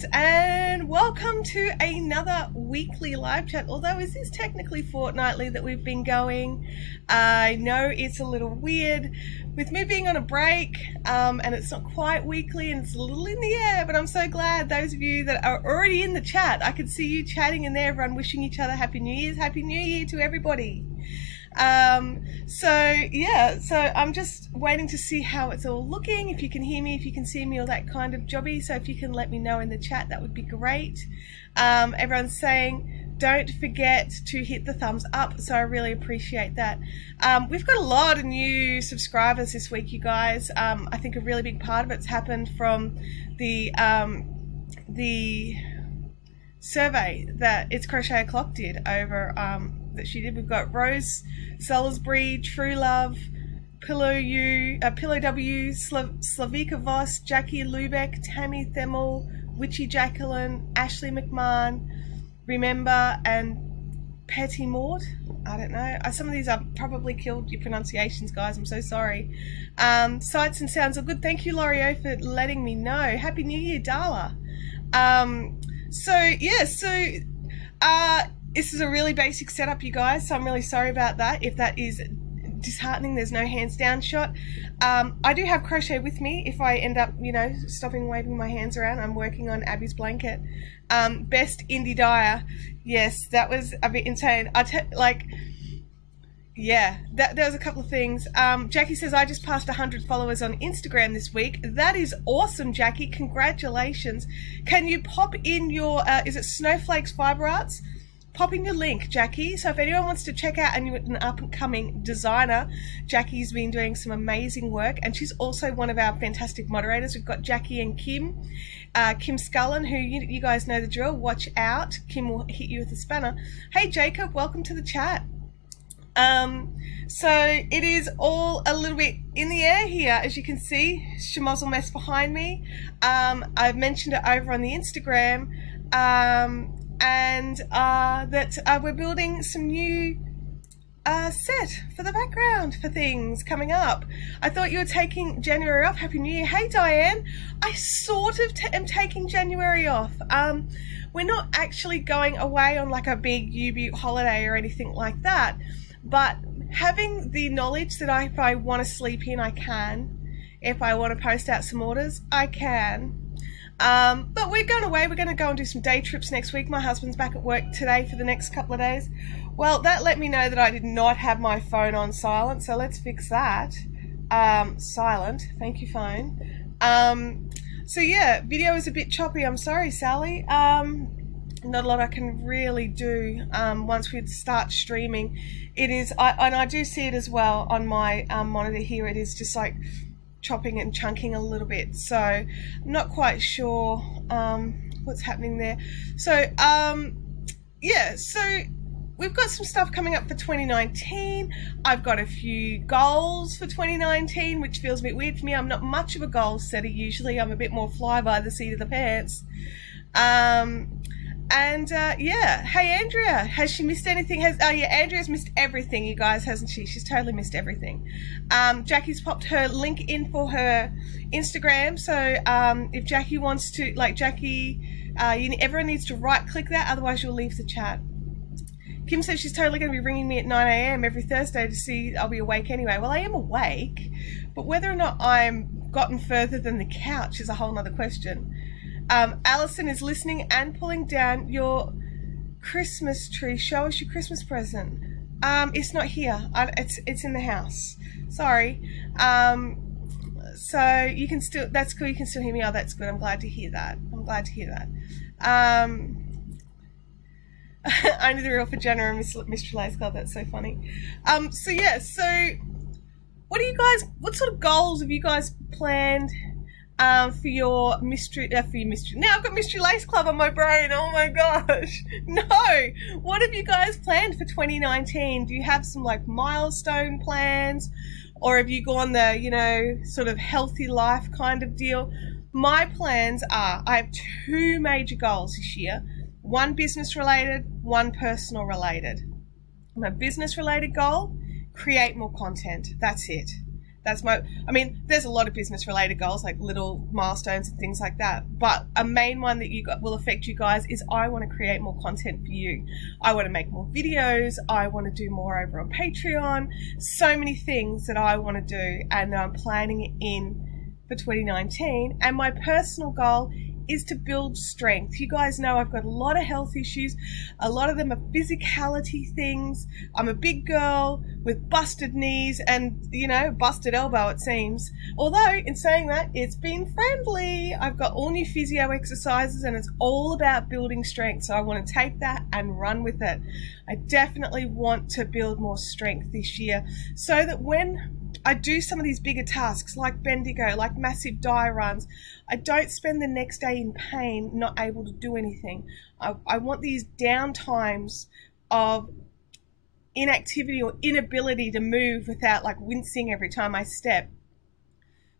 friends, and welcome to another weekly live chat. Although this is technically fortnightly that we've been going. I know it's a little weird with me being on a break, and it's not quite weekly and it's a little in the air, but I'm so glad those of you that are already in the chat, I could see you chatting in there, everyone wishing each other Happy New Year's. Happy New Year to everybody. So I'm just waiting to see how it's all looking, if you can hear me, if you can see me, all that kind of jobby. So if you can let me know in the chat, that would be great. Everyone's saying don't forget to hit the thumbs up, so I really appreciate that. We've got a lot of new subscribers this week, you guys. I think a really big part of it's happened from the survey that It's Crochet O'Clock did over that she did. We've got Rose Salisbury, True Love, Pillow W, Slavika Voss, Jackie Lubeck, Tammy Themel, Witchy Jacqueline, Ashley McMahon, Remember, and Petty Maud. I don't know. Some of these I've probably killed your pronunciations, guys. I'm so sorry. Sights and sounds are good. Thank you, L'Oreal, for letting me know. Happy New Year, Darla. This is a really basic setup, you guys, so I'm really sorry about that. If that is disheartening, there's no hands down shot. I do have crochet with me if I end up, you know, stopping waving my hands around. I'm working on Abby's blanket. Best indie dyer. Yes, that was a bit insane. Yeah, there was a couple of things. Jackie says, I just passed 100 followers on Instagram this week. That is awesome, Jackie. Congratulations. Can you pop in your, is it Snowflakes Fiber Arts? Pop in your link, Jackie. So if anyone wants to check out an up-and-coming designer, Jackie's been doing some amazing work, and she's also one of our fantastic moderators. We've got Jackie and Kim. Kim Scullen, who you guys know the drill. Watch out. Kim will hit you with a spanner. Hey, Jacob, welcome to the chat. So it is all a little bit in the air here, as you can see. Schmozzle mess behind me. I've mentioned it over on the Instagram, that we're building some new set for the background for things coming up. I thought you were taking January off. Happy New Year. Hey, Diane. I sort of am taking January off. We're not actually going away on like a big U-Butte holiday or anything like that. But having the knowledge that if I want to sleep in, I can. If I want to post out some orders, I can. But we're going away. We're going to go and do some day trips next week. My husband's back at work today for the next couple of days. Well, that let me know that I did not have my phone on silent, so let's fix that. Silent. Thank you, phone. So yeah, video is a bit choppy. I'm sorry, Sally. Not a lot I can really do once we start streaming. It is, and I do see it as well on my monitor here. It is just like chopping and chunking a little bit, so I'm not quite sure what's happening there. So yeah, so we've got some stuff coming up for 2019. I've got a few goals for 2019, which feels a bit weird for me. I'm not much of a goal setter usually. I'm a bit more fly by the seat of the pants. Yeah, hey Andrea, has she missed anything? Oh yeah, Andrea's missed everything, you guys, hasn't she? She's totally missed everything. Jackie's popped her link in for her Instagram, so if Jackie wants to, like Jackie, everyone needs to right click that, otherwise you'll leave the chat. Kim says she's totally going to be ringing me at 9 AM every Thursday to see I'll be awake anyway. Well, I am awake, but whether or not I'm gotten further than the couch is a whole nother question. Alison is listening and pulling down your Christmas tree. Show us your Christmas present. It's not here. It's in the house. Sorry. So you can still, that's cool. You can still hear me. Oh, that's good. I'm glad to hear that. I'm glad to hear that. Only the real for Jenna and Mr. Lace Club. That's so funny. So yeah. So what what sort of goals have you guys planned? For your mystery, now I've got Mystery Lace Club on my brain. Oh my gosh, no! What have you guys planned for 2019? Do you have some like milestone plans, or have you gone the, you know, sort of healthy life kind of deal? My plans are, I have two major goals this year. One business related, one personal related. My business related goal, create more content. That's it. That's my, I mean, there's a lot of business related goals, like little milestones and things like that. But a main one that will affect you guys is I want to create more content for you. I want to make more videos. I want to do more over on Patreon. So many things that I want to do, and I'm planning it in for 2019. And my personal goal is to build strength. You guys know I've got a lot of health issues. A lot of them are physicality things. I'm a big girl with busted knees and, you know, busted elbow, it seems. Although, in saying that, it's been friendly. I've got all new physio exercises and it's all about building strength. So I want to take that and run with it. I definitely want to build more strength this year so that when I do some of these bigger tasks like Bendigo, like massive dye runs, I don't spend the next day in pain not able to do anything. I want these down times of inactivity or inability to move without like wincing every time I step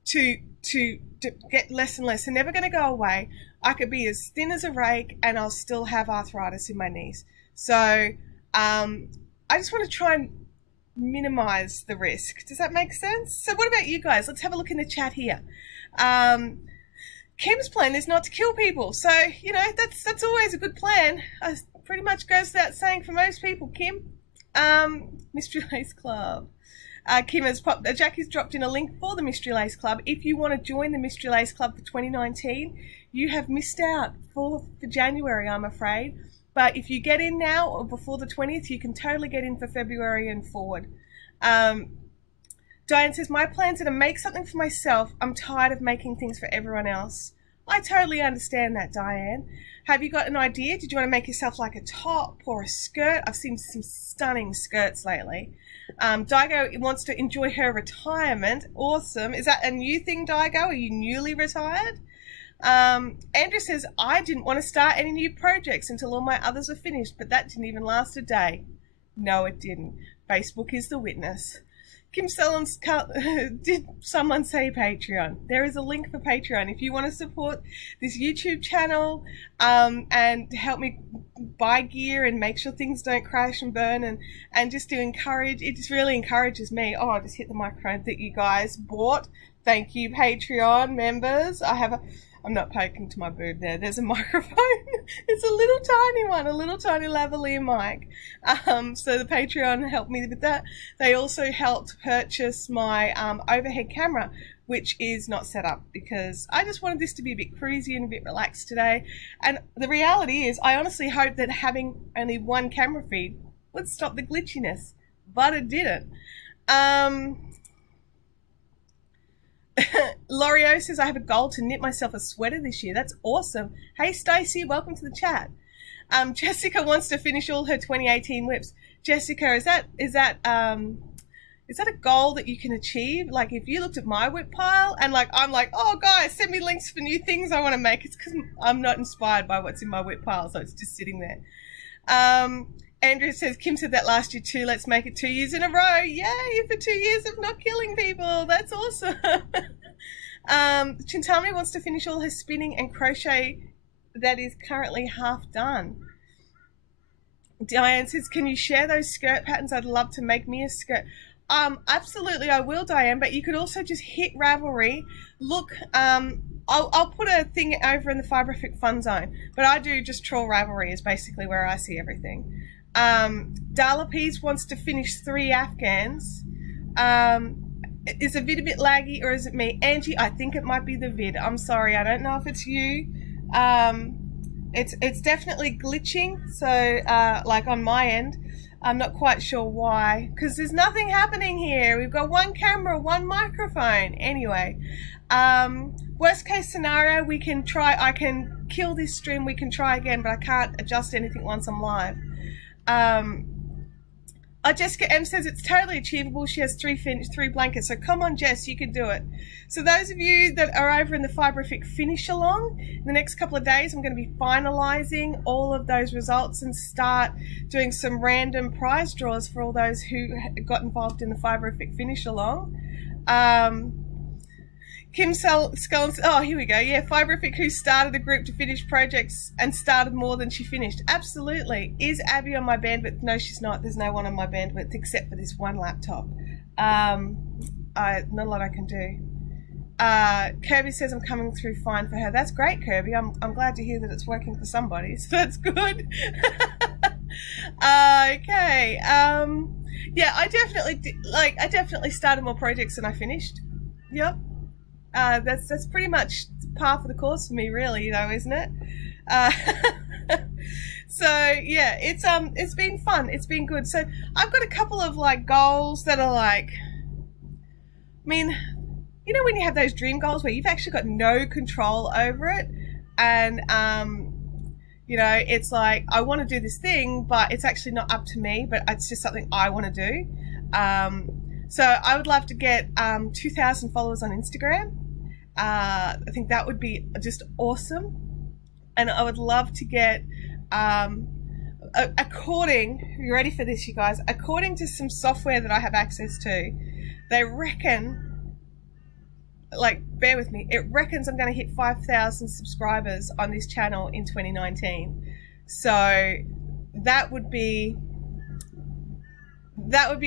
to get less and less. They're never going to go away. I could be as thin as a rake and I'll still have arthritis in my knees. So I just want to try and minimize the risk. Does that make sense? So what about you guys? Let's have a look in the chat here. Kim's plan is not to kill people, so you know that's always a good plan. Pretty much goes without saying for most people. Kim, Mystery Lace Club. Kim has Jackie's dropped in a link for the Mystery Lace Club. If you want to join the Mystery Lace Club for 2019, you have missed out for January, I'm afraid. But if you get in now or before the 20th, you can totally get in for February and forward. Diane says, my plans are to make something for myself. I'm tired of making things for everyone else. I totally understand that, Diane. Have you got an idea? Did you want to make yourself like a top or a skirt? I've seen some stunning skirts lately. Daigo wants to enjoy her retirement. Awesome. Is that a new thing, Daigo? Are you newly retired? Andrew says, I didn't want to start any new projects until all my others were finished, but that didn't even last a day. No, it didn't. Facebook is the witness. Kim Sellon's, did someone say Patreon? There is a link for Patreon. If you want to support this YouTube channel and help me buy gear and make sure things don't crash and burn and just to encourage, it just really encourages me. Oh, I just hit the microphone that you guys bought. Thank you, Patreon members. I'm not poking to my boob there. There's a microphone. It's a little tiny one, a little tiny lavalier mic. So the Patreon helped me with that. They also helped purchase my overhead camera, which is not set up because I just wanted this to be a bit cruisy and a bit relaxed today. And the reality is I honestly hoped that having only one camera feed would stop the glitchiness, but it didn't. L'Oreal says, I have a goal to knit myself a sweater this year. That's awesome. Hey, Stacey, welcome to the chat. Jessica wants to finish all her 2018 whips. Jessica, is that a goal that you can achieve? Like, if you looked at my whip pile and like, I'm like, oh guys, send me links for new things I want to make. It's because I'm not inspired by what's in my whip pile, so it's just sitting there. Andrew says, Kim said that last year too. Let's make it 2 years in a row. Yay, for 2 years of not killing people. That's awesome. Chintami wants to finish all her spinning and crochet that is currently half done. Diane says, can you share those skirt patterns? I'd love to make me a skirt. Absolutely, I will, Diane, but you could also just hit Ravelry. Look, I'll put a thing over in the Fibrific Fun Zone, but I do just troll Ravelry is basically where I see everything. Darla Pease wants to finish 3 Afghans. Is the vid a bit laggy or is it me? Angie, I think it might be the vid. I'm sorry, I don't know if it's you. It's definitely glitching, so like on my end. I'm not quite sure why, because there's nothing happening here. We've got one camera, one microphone. Anyway, worst case scenario, we can try, I can kill this stream, we can try again, but I can't adjust anything once I'm live. Jessica M says it's totally achievable. She has 3 blankets, so come on, Jess, you can do it. So those of you that are over in the Fibrific Finish Along, in the next couple of days, I'm going to be finalising all of those results and start doing some random prize draws for all those who got involved in the Fibrific Finish Along. Kim Scullins, oh, here we go. Yeah, Fibrific, who started a group to finish projects and started more than she finished. Absolutely. Is Abby on my bandwidth? No, she's not. There's no one on my bandwidth except for this one laptop. not a lot I can do. Kirby says I'm coming through fine for her. That's great, Kirby. I'm glad to hear that it's working for somebody, so that's good. Okay. Yeah, I definitely started more projects than I finished. Yep. That's pretty much par for the course for me, really, though, isn't it? So yeah, it's been fun. It's been good. So I've got a couple of like goals that are like, I mean, you know when you have those dream goals where you've actually got no control over it, and you know, it's like I want to do this thing, but it's actually not up to me, but it's just something I want to do. So I would love to get 2,000 followers on Instagram. I think that would be just awesome. And I would love to get, according, you ready for this, you guys? According to some software that I have access to, they reckon, like, bear with me, it reckons I'm going to hit 5,000 subscribers on this channel in 2019. So that would be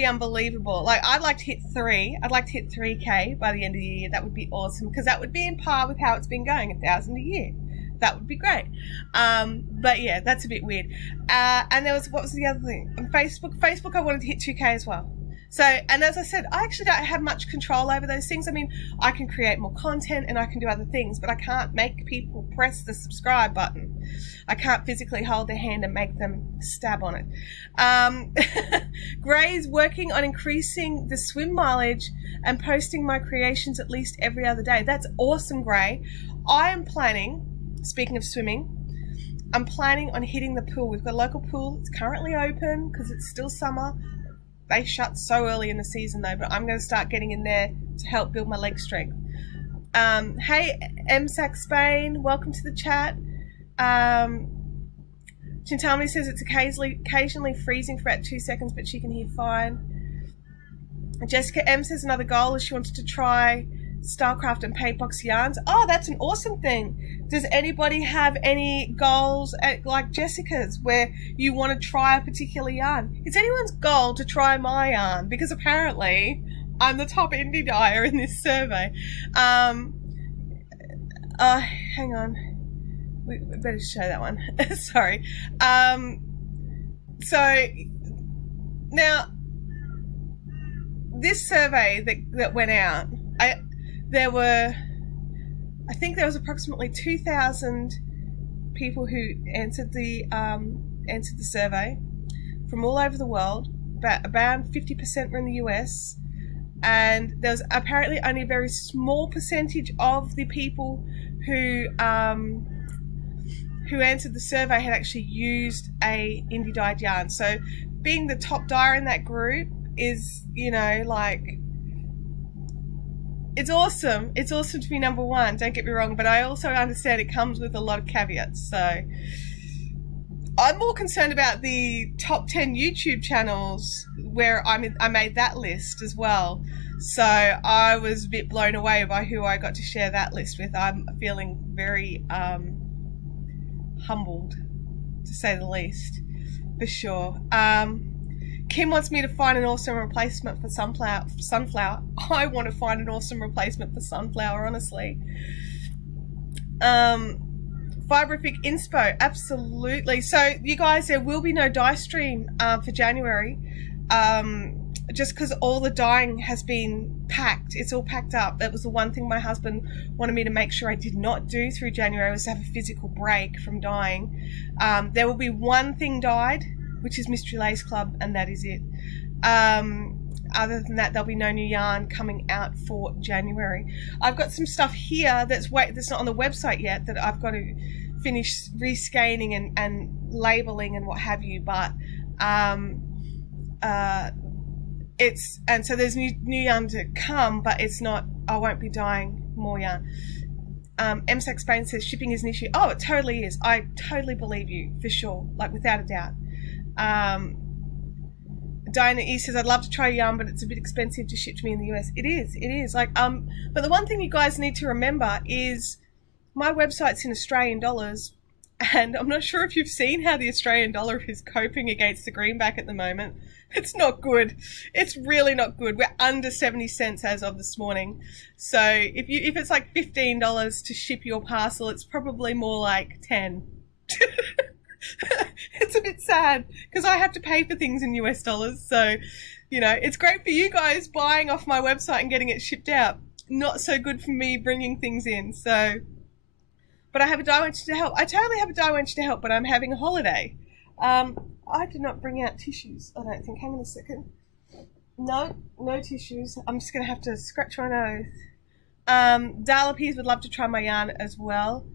unbelievable. Like, I'd like to hit 3K by the end of the year. That would be awesome, because that would be in par with how it's been going, 1,000 a year. That would be great. But yeah, that's a bit weird. And there was, what was the other thing? On Facebook I wanted to hit 2K as well. So, and as I said, I actually don't have much control over those things. I mean, I can create more content and I can do other things, but I can't make people press the subscribe button. I can't physically hold their hand and make them stab on it. Gray's working on increasing the swim mileage and posting my creations at least every other day. That's awesome, Gray. I am planning, speaking of swimming, I'm planning on hitting the pool. We've got a local pool. It's currently open because it's still summer. They shut so early in the season though, but I'm going to start getting in there to help build my leg strength. Hey, MSAC Spain, welcome to the chat. Chintamani says it's occasionally freezing for about 2 seconds, but she can hear fine. Jessica M says another goal is she wanted to try Starcraft and paintbox yarns. Oh, that's an awesome thing. Does anybody have any goals like Jessica's where you want to try a particular yarn? Is anyone's goal to try my yarn? Because apparently I'm the top indie dyer in this survey. Hang on. We better show that one. Sorry. So now this survey that went out, I think there was approximately 2,000 people who answered the survey from all over the world. About 50% were in the US, and there was apparently only a very small percentage of the people who answered the survey had actually used a indie dyed yarn. So being the top dyer in that group is, you know, like, it's awesome. It's awesome to be number one, don't get me wrong, but I also understand it comes with a lot of caveats. So I'm more concerned about the top 10 YouTube channels where I made that list as well. So I was a bit blown away by who I got to share that list with. I'm feeling very humbled, to say the least, for sure. Kim wants me to find an awesome replacement for sunflower. I want to find an awesome replacement for sunflower, honestly. Fibrific Inspo, absolutely. So you guys, there will be no dye stream for January, just because all the dyeing has been packed. It's all packed up. That was the one thing my husband wanted me to make sure I did not do through January, was to have a physical break from dyeing. There will be one thing dyed, which is Mystery Lace Club, and that is it. Other than that, there'll be no new yarn coming out for January. I've got some stuff here that's not on the website yet that I've got to finish rescanning and labeling and what have you, but so there's new yarn to come, but it's not, I won't be dyeing more yarn. MSAC Spain says shipping is an issue. Oh, it totally is. I totally believe you, for sure, like without a doubt. Diana E says, I'd love to try yarn, but it's a bit expensive to ship to me in the US. It is. Like, but the one thing you guys need to remember is my website's in Australian dollars, and I'm not sure if you've seen how the Australian dollar is coping against the greenback at the moment. It's not good. It's really not good. We're under 70 cents as of this morning. So if it's like $15 to ship your parcel, it's probably more like 10. It's a bit sad because I have to pay for things in US dollars. So, you know, it's great for you guys buying off my website and getting it shipped out. Not so good for me bringing things in. So, but I have a die wench to help. I totally have a die wench to help, but I'm having a holiday. I did not bring out tissues, I don't think. Hang on a second. No tissues. I'm just going to have to scratch my nose. Darlapies would love to try my yarn as well.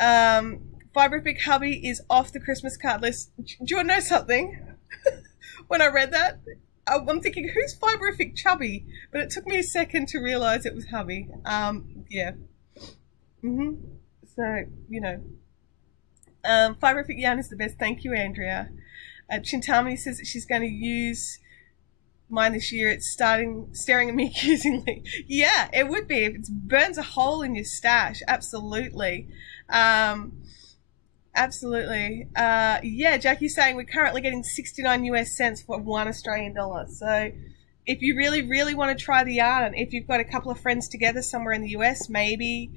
Fibrific Hubby is off the Christmas card list. Do you want to know something? When I read that, I'm thinking, who's Fibrific Chubby? But it took me a second to realise it was Hubby. Yeah. So, you know. Fibrific yarn is the best. Thank you, Andrea. Chintamani says that she's going to use mine this year. It's staring at me accusingly. Yeah, it would be if it burns a hole in your stash. Absolutely. Absolutely. Yeah, Jackie's saying we're currently getting 69 US cents for $1 Australian dollar. So if you really, really want to try the yarn, if you've got a couple of friends together somewhere in the US, maybe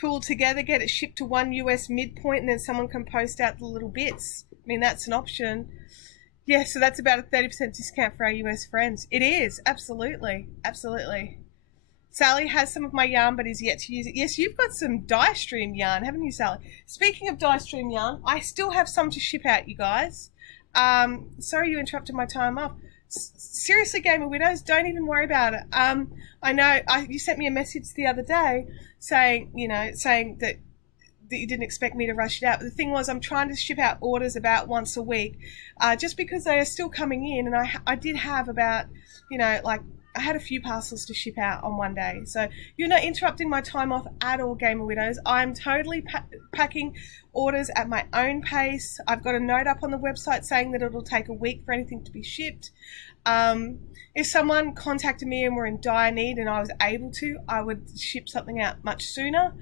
pool together, get it shipped to one US midpoint, and then someone can post out the little bits. I mean, that's an option. Yeah, so that's about a 30% discount for our US friends. It is, absolutely, absolutely. Sally has some of my yarn, but is yet to use it. Yes, you've got some dye stream yarn, haven't you, Sally? Speaking of dye stream yarn, I still have some to ship out, you guys. Sorry you interrupted my time off. Seriously, Gamer Widows, don't even worry about it. I know you sent me a message the other day saying, you know, saying that you didn't expect me to rush it out. But the thing was, I'm trying to ship out orders about once a week, just because they are still coming in, and I did have about, you know, like, I had a few parcels to ship out on one day. So you're not interrupting my time off at all, Gamer Widows. I'm totally packing orders at my own pace. I've got a note up on the website saying that it'll take a week for anything to be shipped. If someone contacted me and were in dire need and I was able to, I would ship something out much sooner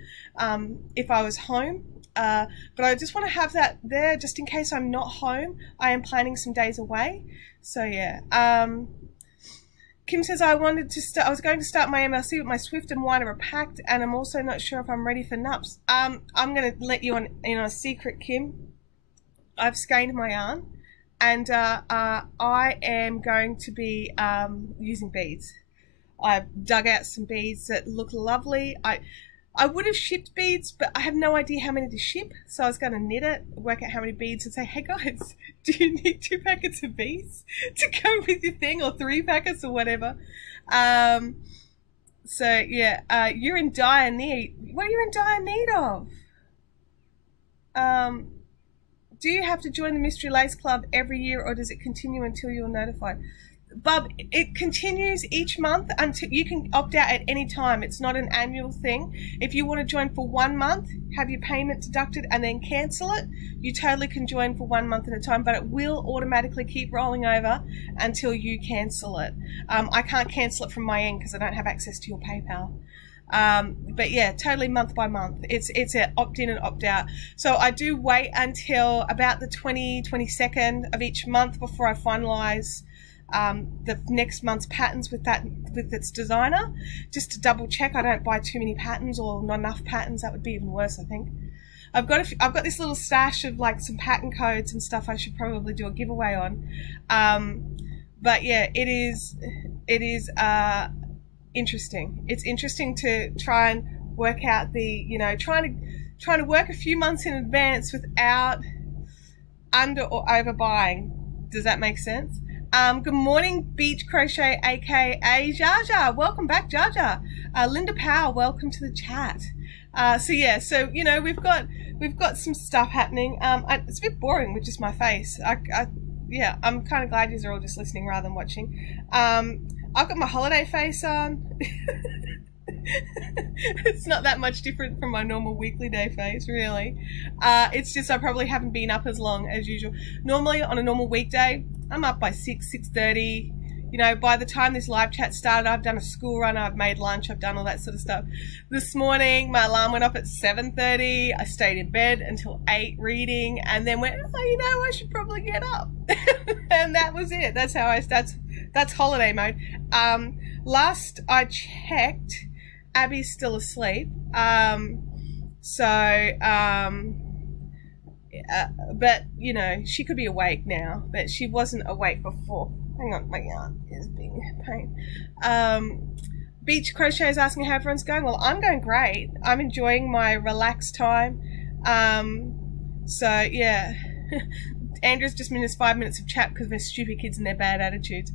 if I was home. But I just want to have that there just in case I'm not home. I am planning some days away. So yeah. Kim says I was going to start my MLC, but my Swift and Wider are packed, and I'm also not sure if I'm ready for NUPS. I'm going to let you in on a secret, Kim. I've skeined my yarn, and I am going to be using beads. I've dug out some beads that look lovely. I would have shipped beads, but I have no idea how many to ship, so I was going to knit it, work out how many beads, and say, hey guys, do you need 2 packets of beads to go with your thing, or 3 packets, or whatever? So yeah, you're in dire need. What are you in dire need of? Do you have to join the Mystery Lace Club every year, or does it continue until you're notified? Bub, it continues each month until you can opt out at any time. It's not an annual thing. If you want to join for 1 month, have your payment deducted, and then cancel it, you totally can join for 1 month at a time, but it will automatically keep rolling over until you cancel it. I can't cancel it from my end because I don't have access to your PayPal. But yeah, totally month by month. It's an opt-in and opt-out. So I do wait until about the 22nd of each month before I finalize the next month's patterns with its designer, just to double check I don't buy too many patterns or not enough patterns. That would be even worse, I think. I've got this little stash of like some pattern codes and stuff I should probably do a giveaway on. But yeah, it is interesting. It's interesting to try and work out the, you know, trying to work a few months in advance without under or over buying. Does that make sense? Good morning, Beach Crochet, aka Jaja. Welcome back, Jaja. Linda Powell, welcome to the chat. So yeah, so you know we've got some stuff happening. It's a bit boring with just my face. Yeah, I'm kind of glad you're all just listening rather than watching. I've got my holiday face on. It's not that much different from my normal weekly day face, really. It's just I probably haven't been up as long as usual. Normally on a normal weekday, I'm up by 6:30, You know, by the time this live chat started, I've done a school run, I've made lunch, I've done all that sort of stuff. This morning, my alarm went off at 7:30. I stayed in bed until 8 reading, and then went, oh, you know, I should probably get up. And that was it. That's how that's holiday mode. Last I checked, Abby's still asleep. But, you know, she could be awake now, but she wasn't awake before. Hang on, my yarn is being a pain. Beach Crochet is asking how everyone's going. Well, I'm going great. I'm enjoying my relaxed time. So, yeah. Andrew's just missed 5 minutes of chat because we're stupid kids and their bad attitudes.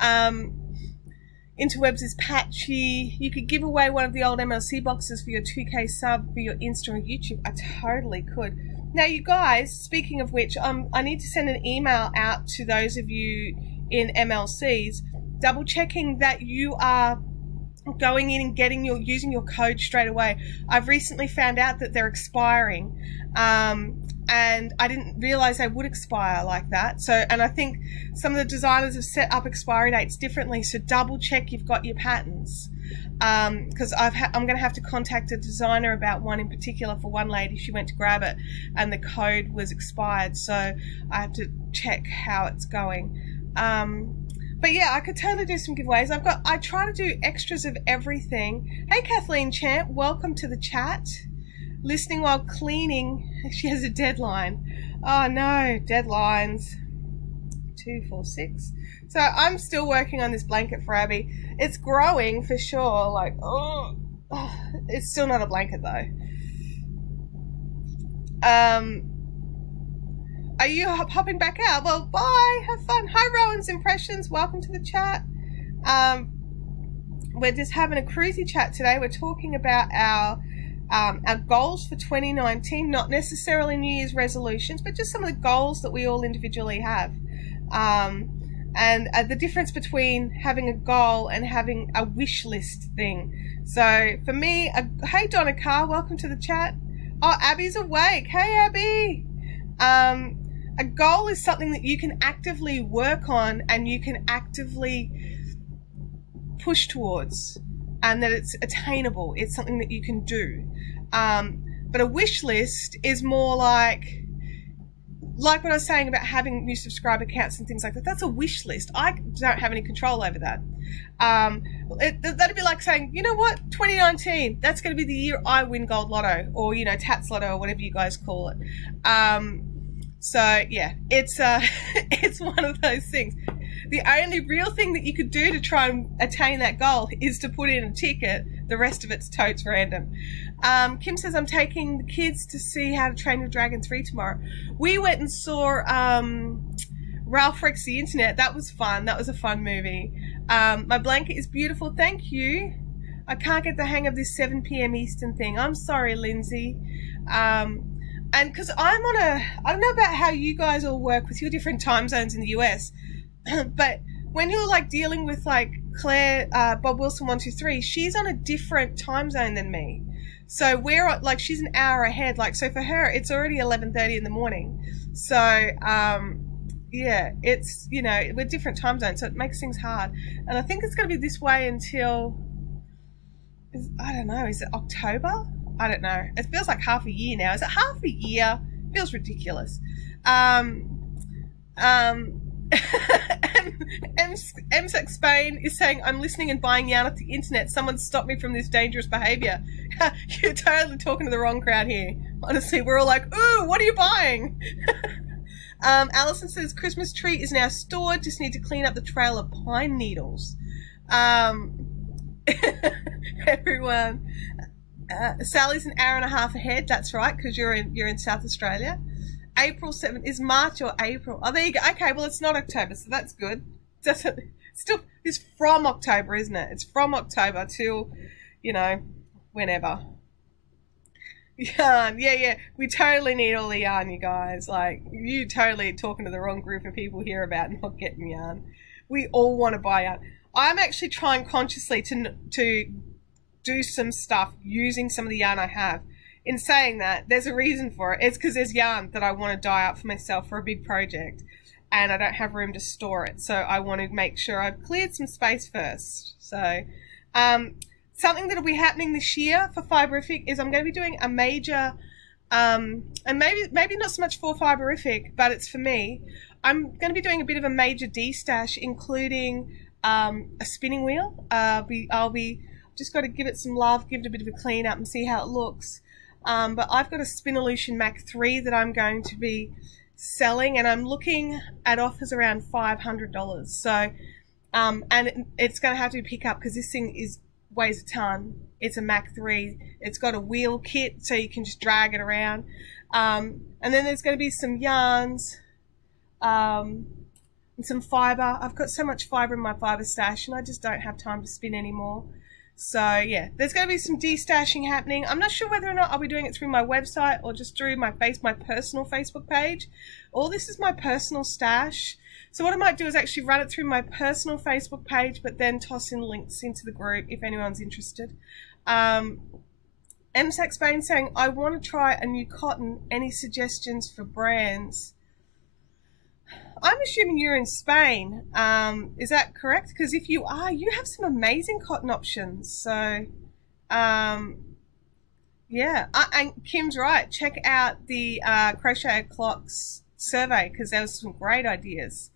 Interwebs is patchy. You could give away one of the old MLC boxes for your 2K sub for your Insta or YouTube. I totally could. Now, you guys, speaking of which, I need to send an email out to those of you in MLCs, double checking that you are going in and using your code straight away. I've recently found out that they're expiring, and I didn't realize they would expire like that. So, and I think some of the designers have set up expiry dates differently. So double check you've got your patterns. Because I'm going to have to contact a designer about one in particular for one lady. She went to grab it and the code was expired, so I have to check how it's going. But yeah, I could totally do some giveaways. I try to do extras of everything. Hey Kathleen Champ, welcome to the chat. Listening while cleaning. She has a deadline. Oh no, deadlines. 2, 4, 6. So I'm still working on this blanket for Abby. It's growing for sure. Like, oh, it's still not a blanket though. Are you popping back out? Well, bye. Have fun. Hi, Rowan's Impressions. Welcome to the chat. We're just having a cruisy chat today. We're talking about our goals for 2019, not necessarily New Year's resolutions, but just some of the goals that we all individually have. And the difference between having a goal and having a wish list thing. So for me, hey Donna Carr, welcome to the chat. Oh, Abby's awake. Hey Abby. A goal is something that you can actively work on and you can actively push towards, and that it's attainable. It's something that you can do. But a wish list is more like what I was saying about having new subscriber counts and things like that. That's a wish list. I don't have any control over that. That'd be like saying, you know what, 2019, that's going to be the year I win Gold Lotto, or, you know, Tats Lotto, or whatever you guys call it. So yeah, it's it's one of those things. The only real thing that you could do to try and attain that goal is to put in a ticket. The rest of it's totes random. Kim says, I'm taking the kids to see How to Train Your Dragon 3 tomorrow. We went and saw Ralph Wrecks the Internet. That was fun. That was a fun movie. My blanket is beautiful. Thank you. I can't get the hang of this 7 p.m. Eastern thing. I'm sorry, Lindsay. And because I'm on I don't know about how you guys all work with your different time zones in the US, but when you're like dealing with like Claire, Bob Wilson 123, she's on a different time zone than me. So we're like, she's an hour ahead. Like, so for her, it's already 11:30 in the morning. So, yeah, it's, you know, we're different time zones, so it makes things hard. And I think it's going to be this way until, I don't know, is it October? I don't know. It feels like half a year now. Is it half a year? It feels ridiculous. MSEC Spain is saying, I'm listening and buying yarn off the internet. Someone stop me from this dangerous behaviour. You're totally talking to the wrong crowd here. Honestly, we're all like, ooh, what are you buying? Alison says, Christmas tree is now stored. Just need to clean up the trail of pine needles. Everyone. Sally's an hour and a half ahead. That's right, because you're in South Australia. April 7th is March or April. Oh, there you go. Okay, well, it's not October, so that's good. It's from October, isn't it? It's from October till, you know, whenever. Yarn, yeah. We totally need all the yarn, you guys. Like, you totally talking to the wrong group of people here about not getting yarn. We all want to buy yarn. I'm actually trying consciously to do some stuff using some of the yarn I have. In saying that, there's a reason for it. It's because there's yarn that I want to dye up for myself for a big project. and I don't have room to store it. So I want to make sure I've cleared some space first. So something that'll be happening this year for Fiberific is I'm going to be doing a major, and maybe not so much for Fiberific, but it's for me. I'm going to be doing a bit of a major destash, including a spinning wheel. I'll be just got to give it some love, give it a bit of a clean up and see how it looks. But I've got a Spinolution Mac 3 that I'm going to be selling, and I'm looking at offers around $500. So, and it's going to have to be pick up because this thing weighs a ton. It's a Mac 3. It's got a wheel kit, so you can just drag it around. And then there's going to be some yarns, and some fibre. I've got so much fibre in my fibre stash, and I just don't have time to spin anymore. So yeah, there's going to be some destashing happening. I'm not sure whether or not I'll be doing it through my website or just through my personal Facebook page. All this is my personal stash. So what I might do is actually run it through my personal Facebook page, but then toss in links into the group if anyone's interested. MSAC Spain saying, I want to try a new cotton. Any suggestions for brands? I'm assuming you're in Spain. Is that correct? Because if you are, you have some amazing cotton options. So, yeah. And Kim's right. Check out the Crochet Clocks survey because there was some great ideas.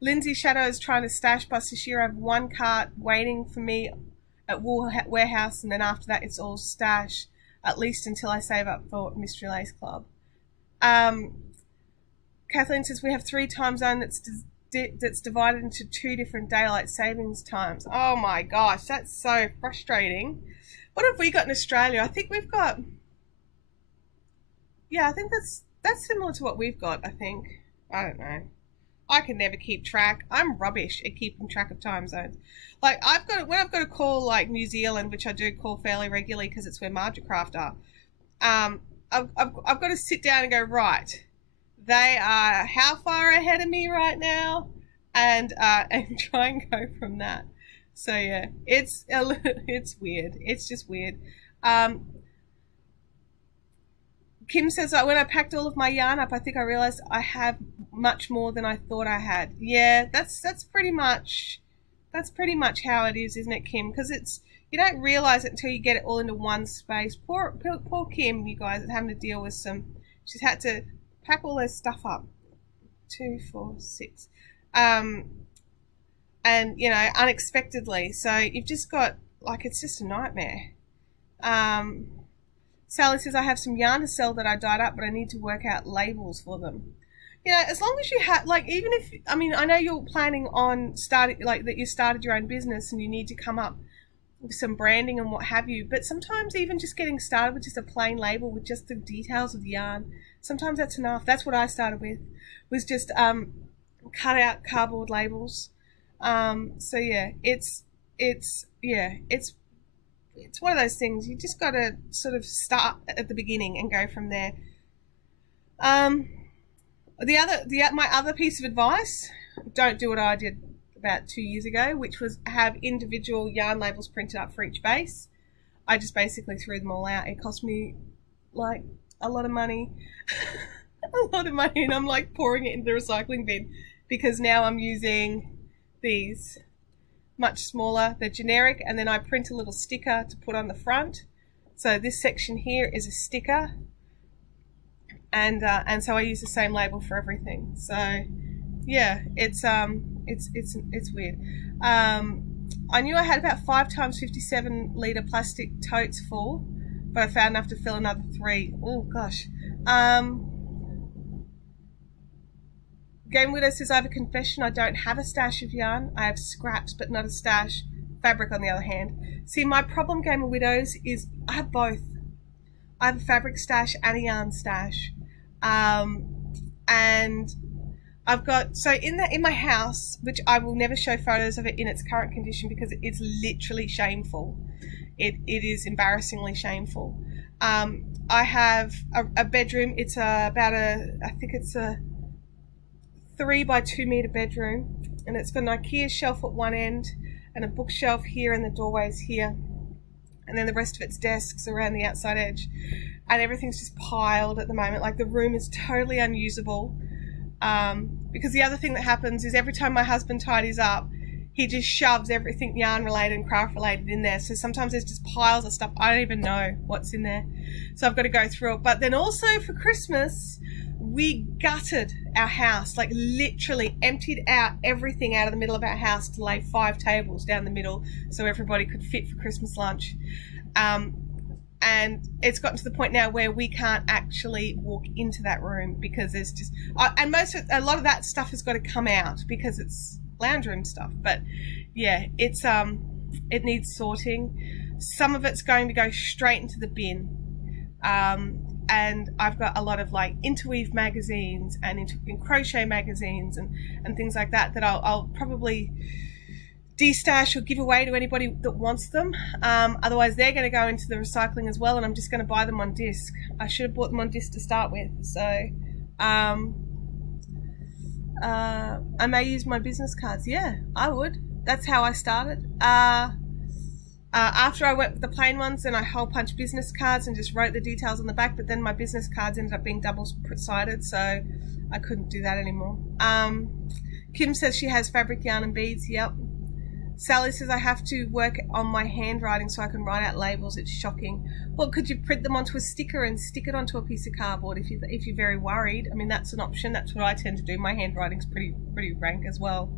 Lindsay Shadow is trying to stash bus this year. I have one cart waiting for me at Wool Warehouse, and then after that it's all stash, at least until I save up for Mystery Lace Club. Kathleen says we have 3 time zone that's divided into 2 different daylight savings times. Oh my gosh, that's so frustrating. What have we got in Australia? I think we've got, yeah, I think that's similar to what we've got, I think. I don't know. I can never keep track. I'm rubbish at keeping track of time zones. Like when I've got to call like New Zealand, which I do call fairly regularly because it's where Margicraft are. I've got to sit down and go, right, they are how far ahead of me right now, and try and go from that. So yeah, it's weird. It's just weird. Kim says when I packed all of my yarn up, I think I realized I have much more than I thought I had. Yeah, that's pretty much how it is, isn't it, Kim? Because you don't realize it until you get it all into one space. Poor Kim, you guys, is having to deal with she's had to pack all their stuff up. 2, 4, 6. And you know, unexpectedly. So you've just got, like, it's just a nightmare. Sally says I have some yarn to sell that I dyed up, but I need to work out labels for them. You know, as long as you have, like, even if, I mean, I know you're planning on starting, like, that you started your own business and you need to come up with some branding and what have you, but sometimes even just getting started with just a plain label with just the details of the yarn, sometimes that's enough. That's what I started with, was just cut out cardboard labels. So yeah, it's one of those things. You just got to sort of start at the beginning and go from there. My other piece of advice, don't do what I did about 2 years ago, which was have individual yarn labels printed up for each base. I just basically threw them all out. It cost me like a lot of money, and I'm like pouring it into the recycling bin because now I'm using these much smaller. They're generic, and then I print a little sticker to put on the front. So this section here is a sticker, and so I use the same label for everything. So yeah, it's weird. I knew I had about 5 times 57 litre plastic totes full, but I found enough to fill another 3. Oh gosh. Game Widow says, I have a confession. I don't have a stash of yarn. I have scraps, but not a stash. Fabric, on the other hand. See, my problem, Gamer Widows, is I have both. I have a fabric stash and a yarn stash. And I've got, so in my house, which I will never show photos of it in its current condition because it's literally shameful. It is embarrassingly shameful. I have a bedroom. It's I think it's a 3 by 2 meter bedroom, and it's got an IKEA shelf at one end and a bookshelf here, and the doorway's here, and then the rest of its desks around the outside edge, and everything's just piled at the moment. Like, the room is totally unusable. Because the other thing that happens is every time my husband tidies up, he just shoves everything yarn related and craft related in there. So sometimes there's just piles of stuff. I don't even know what's in there. So I've got to go through it. But then also for Christmas, we gutted our house, like literally emptied out everything out of the middle of our house to lay 5 tables down the middle so everybody could fit for Christmas lunch. And it's gotten to the point now where we can't actually walk into that room because there's just, and a lot of that stuff has got to come out because it's lounge room stuff. But yeah, it's it needs sorting. Some of it's going to go straight into the bin. And I've got a lot of like interweave magazines and crochet magazines and things like that I'll probably destash or give away to anybody that wants them. Otherwise they're going to go into the recycling as well, and I'm just going to buy them on disc. I should have bought them on disc to start with. So I may use my business cards. Yeah, I would. That's how I started. After I went with the plain ones, then I hole punched business cards and just wrote the details on the back, but then my business cards ended up being double-sided, so I couldn't do that anymore. Kim says she has fabric, yarn and beads. Yep. Sally says I have to work on my handwriting so I can write out labels. It's shocking. Well, could you print them onto a sticker and stick it onto a piece of cardboard if you're very worried? I mean, that's an option. That's what I tend to do. My handwriting's pretty rank as well.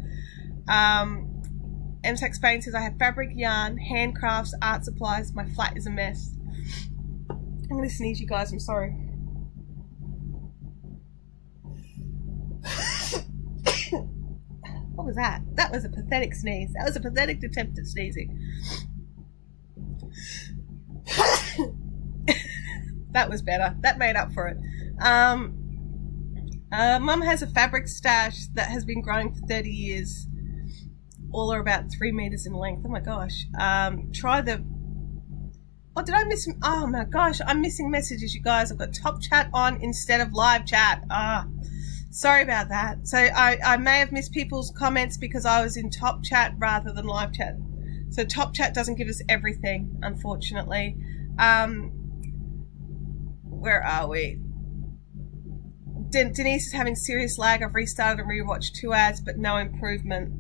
MSAC Spain says I have fabric, yarn, handcrafts, art supplies. My flat is a mess. I'm going to sneeze, you guys. I'm sorry. What was that? That was a pathetic sneeze. That was a pathetic attempt at sneezing. That was better. That made up for it. Mum has a fabric stash that has been growing for 30 years. All are about 3 meters in length. Oh my gosh. Try the... Oh, did I miss... Oh my gosh, I'm missing messages, you guys. I've got top chat on instead of live chat. Sorry about that. So I may have missed people's comments because I was in top chat rather than live chat. So top chat doesn't give us everything, unfortunately. Where are we? Denise is having serious lag. I've restarted and rewatched 2 ads, but no improvement.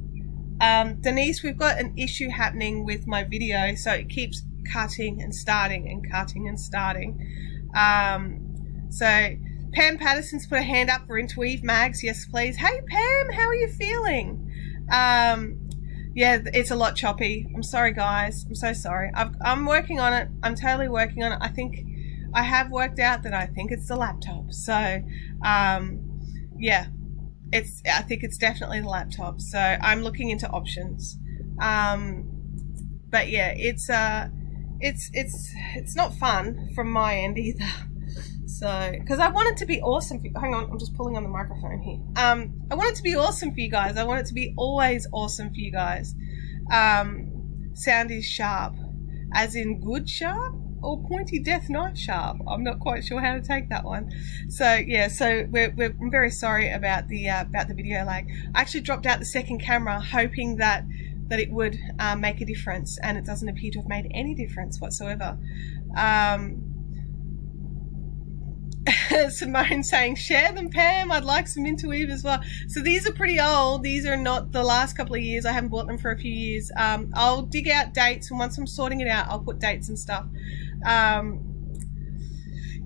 Denise, we've got an issue happening with my video, so it keeps cutting and starting and cutting and starting. So Pam Patterson's put a hand up for Interweave Mags. Yes, please. Hey, Pam, how are you feeling? Yeah, it's a lot choppy. I'm sorry, guys. I'm so sorry. I'm working on it. I'm totally working on it. I think I have worked out that I think it's the laptop. So, yeah. I think it's definitely the laptop, so I'm looking into options. But yeah, it's not fun from my end either. So, because I want it to be awesome for you. Hang on, I'm just pulling on the microphone here. I want it to be awesome for you guys. I want it to be always awesome for you guys. Sound is sharp, as in good sharp, or pointy death knife sharp. I'm not quite sure how to take that one. So yeah, so I'm very sorry about the video lag. I actually dropped out the second camera hoping that it would make a difference, and it doesn't appear to have made any difference whatsoever. Simone saying, share them, Pam. I'd like some interweave as well. So these are pretty old. These are not the last couple of years. I haven't bought them for a few years. I'll dig out dates, and once I'm sorting it out, I'll put dates and stuff.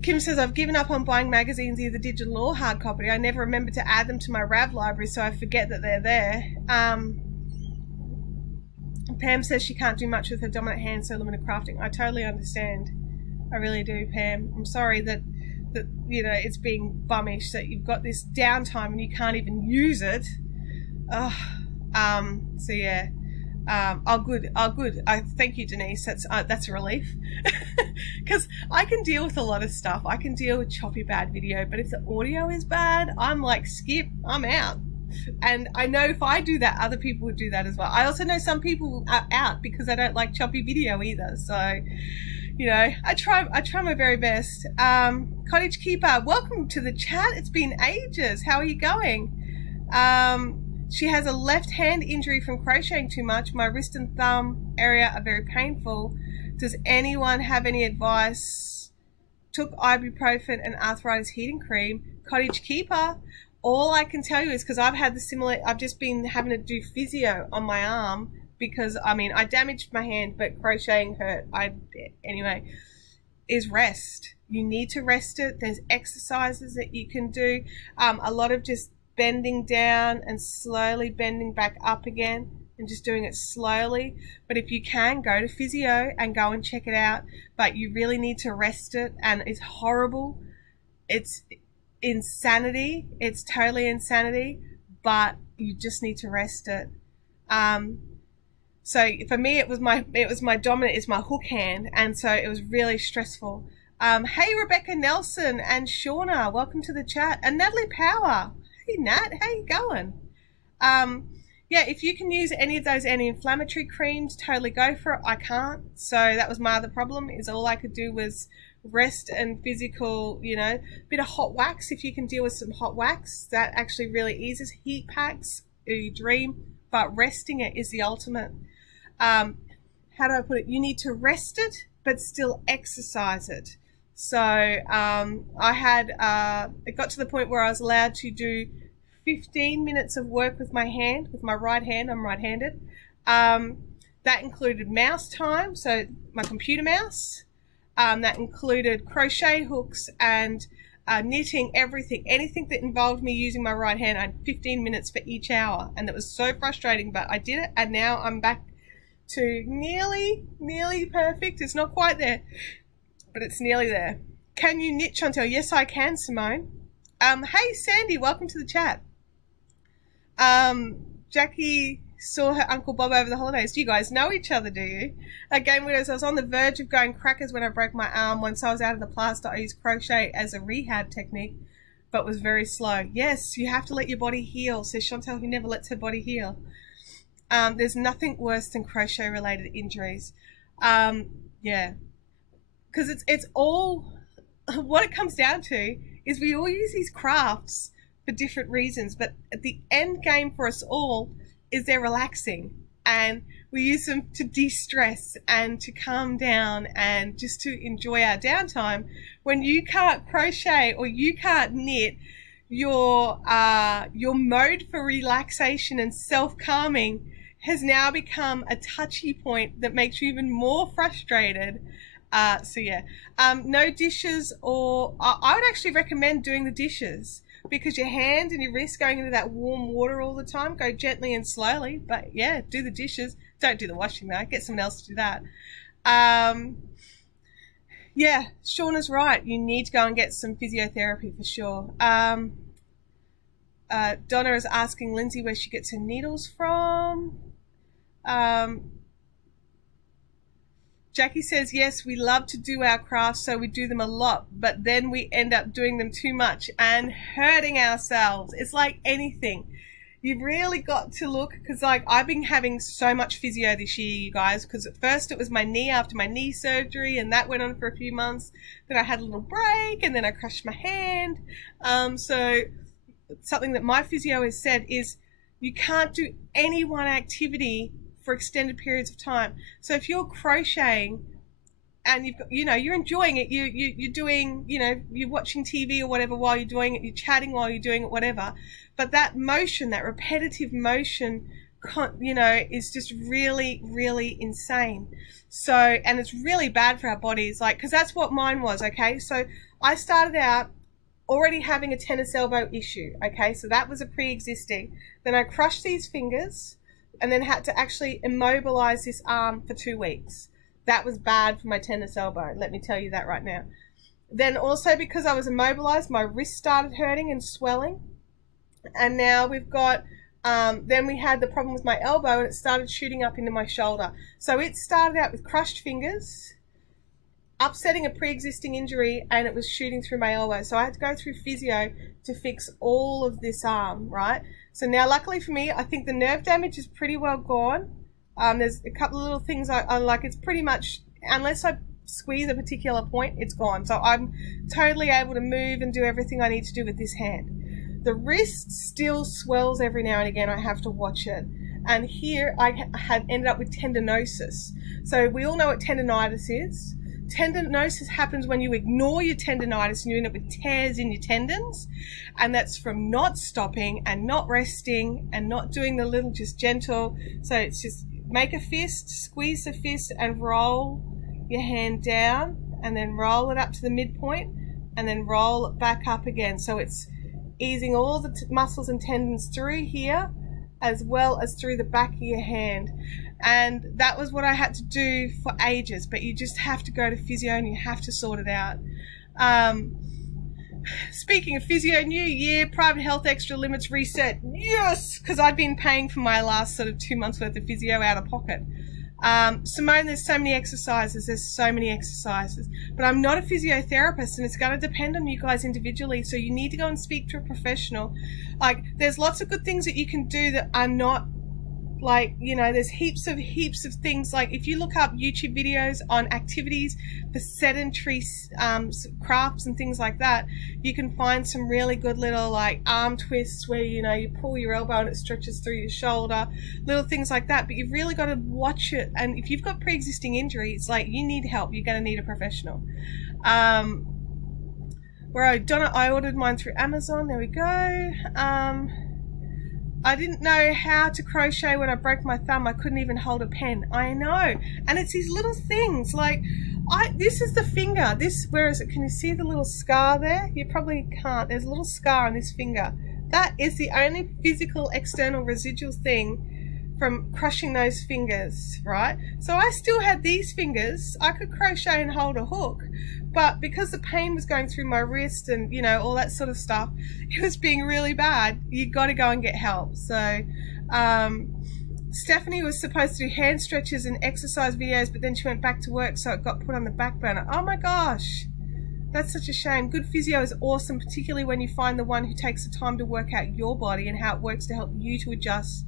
Kim says, I've given up on buying magazines, either digital or hard copy. I never remember to add them to my RAV library, so I forget that they're there. Pam says she can't do much with her dominant hand, so limited crafting. I totally understand. I really do, Pam. I'm sorry that you know, it's being bummish, that you've got this downtime and you can't even use it. So yeah. Oh good. Thank you, Denise. That's a relief. Because I can deal with a lot of stuff. I can deal with choppy bad video, but if the audio is bad, I'm like, skip, I'm out. And I know if I do that, other people would do that as well. I also know some people are out because they don't like choppy video either. So, you know, I try my very best. Cottage Keeper, welcome to the chat. It's been ages. How are you going? She has a left hand injury from crocheting too much. My wrist and thumb area are very painful. Does anyone have any advice? Took ibuprofen and arthritis heating cream. Cottage Keeper, all I can tell you is, because I've had the similar, I've just been having to do physio on my arm because, I mean, I damaged my hand, but crocheting hurt. Anyway, is rest. You need to rest it. There's exercises that you can do. A lot of just bending down and slowly bending back up again and just doing it slowly. But if you can, go to physio and go and check it out. But you really need to rest it, and it's horrible. It's insanity. It's totally insanity, but you just need to rest it. So for me, it was my dominant, it's my hook hand, and so it was really stressful. Hey Rebecca Nelson and Shauna, welcome to the chat, and Natalie Power. Hey Nat, how you going? Yeah, if you can use any of those anti-inflammatory creams, totally go for it. I can't, so that was my other problem, is all I could do was rest and physical, you know, bit of hot wax. If you can deal with some hot wax, that actually really eases. Heat packs, you dream, but resting it is the ultimate. How do I put it? You need to rest it, but still exercise it. So it got to the point where I was allowed to do 15 minutes of work with my hand, with my right hand. I'm right-handed. That included mouse time, so my computer mouse. That included crochet hooks and knitting, everything. Anything that involved me using my right hand. I had 15 minutes for each hour, and that was so frustrating, but I did it, and now I'm back to nearly perfect. It's not quite there, but it's nearly there. Can you knit, Chantel? Yes, I can, Simone. Hey, Sandy, welcome to the chat. Jackie saw her Uncle Bob over the holidays. Do you guys know each other, do you? Game Widows, I was on the verge of going crackers when I broke my arm. Once I was out of the plaster, I used crochet as a rehab technique, but was very slow. Yes, you have to let your body heal, says Chantel, who never lets her body heal. There's nothing worse than crochet-related injuries. Yeah, because it's all, what it comes down to is we all use these crafts for different reasons, but at the end game for us all is they're relaxing, and we use them to de-stress and to calm down and just to enjoy our downtime. When you can't crochet or you can't knit, your mode for relaxation and self-calming has now become a touchy point that makes you even more frustrated. So yeah, no dishes, or I would actually recommend doing the dishes, because your hand and your wrist going into that warm water all the time, go gently and slowly. But yeah, do the dishes. Don't do the washing though. Get someone else to do that. Yeah, Shauna's right. You need to go and get some physiotherapy for sure. Donna is asking Lindsay where she gets her needles from. Jackie says, yes, we love to do our crafts, so we do them a lot, but then we end up doing them too much and hurting ourselves. It's like anything. You've really got to look, because like I've been having so much physio this year, you guys, because at first it was my knee after my knee surgery, and that went on for a few months. Then I had a little break, and then I crushed my hand. So something that my physio has said is you can't do any one activity for extended periods of time. So if you're crocheting and you've got, you know, you're enjoying it, you're doing, you know, you're watching TV or whatever while you're doing it, you're chatting while you're doing it, whatever. But that motion, that repetitive motion, you know, is just really, really insane. So, and it's really bad for our bodies, like, because that's what mine was, okay? So I started out already having a tennis elbow issue, okay? So that was a pre-existing. Then I crushed these fingers, and then had to actually immobilize this arm for 2 weeks. That was bad for my tennis elbow, let me tell you that right now. Then also because I was immobilized, my wrist started hurting and swelling. And now we've got, then we had the problem with my elbow, and it started shooting up into my shoulder. So it started out with crushed fingers, upsetting a pre-existing injury, and it was shooting through my elbow. So I had to go through physio to fix all of this arm, right? So now, luckily for me, I think the nerve damage is pretty well gone. There's a couple of little things I like. It's pretty much, unless I squeeze a particular point, it's gone. So I'm totally able to move and do everything I need to do with this hand. The wrist still swells every now and again. I have to watch it. And here I had ended up with tendinosis. So we all know what tendinitis is. Tendinosis happens when you ignore your tendinitis and you end up with tears in your tendons, and that's from not stopping and not resting and not doing the little just gentle. So it's just make a fist, squeeze the fist and roll your hand down, and then roll it up to the midpoint and then roll it back up again. So it's easing all the muscles and tendons through here as well as through the back of your hand. And that was what I had to do for ages, but you just have to go to physio and you have to sort it out. Speaking of physio, new year, private health extra limits reset. Yes, because I'd been paying for my last sort of 2 months worth of physio out of pocket. Simone, there's so many exercises. But I'm not a physiotherapist, and it's going to depend on you guys individually. So you need to go and speak to a professional. Like, there's lots of good things that you can do that are not, like, you know, there's heaps of things. Like, if you look up YouTube videos on activities for sedentary crafts and things like that, you can find some really good little, like, arm twists where, you know, you pull your elbow and it stretches through your shoulder, little things like that. But you've really got to watch it. And if you've got pre-existing injuries, like, you need help. You're going to need a professional. Donna, I ordered mine through Amazon. There we go. I didn't know how to crochet when I broke my thumb. I couldn't even hold a pen. I know. And it's these little things. Like, this is the finger. Where is it? Can you see the little scar there? You probably can't. There's a little scar on this finger. That is the only physical external residual thing from crushing those fingers, right? So I still had these fingers. I could crochet and hold a hook. But because the pain was going through my wrist and, you know, all that sort of stuff, it was being really bad. You got to go and get help. So Stephanie was supposed to do hand stretches and exercise videos, but then she went back to work, so it got put on the back burner. Oh my gosh, that's such a shame. Good physio is awesome, particularly when you find the one who takes the time to work out your body and how it works to help you to adjust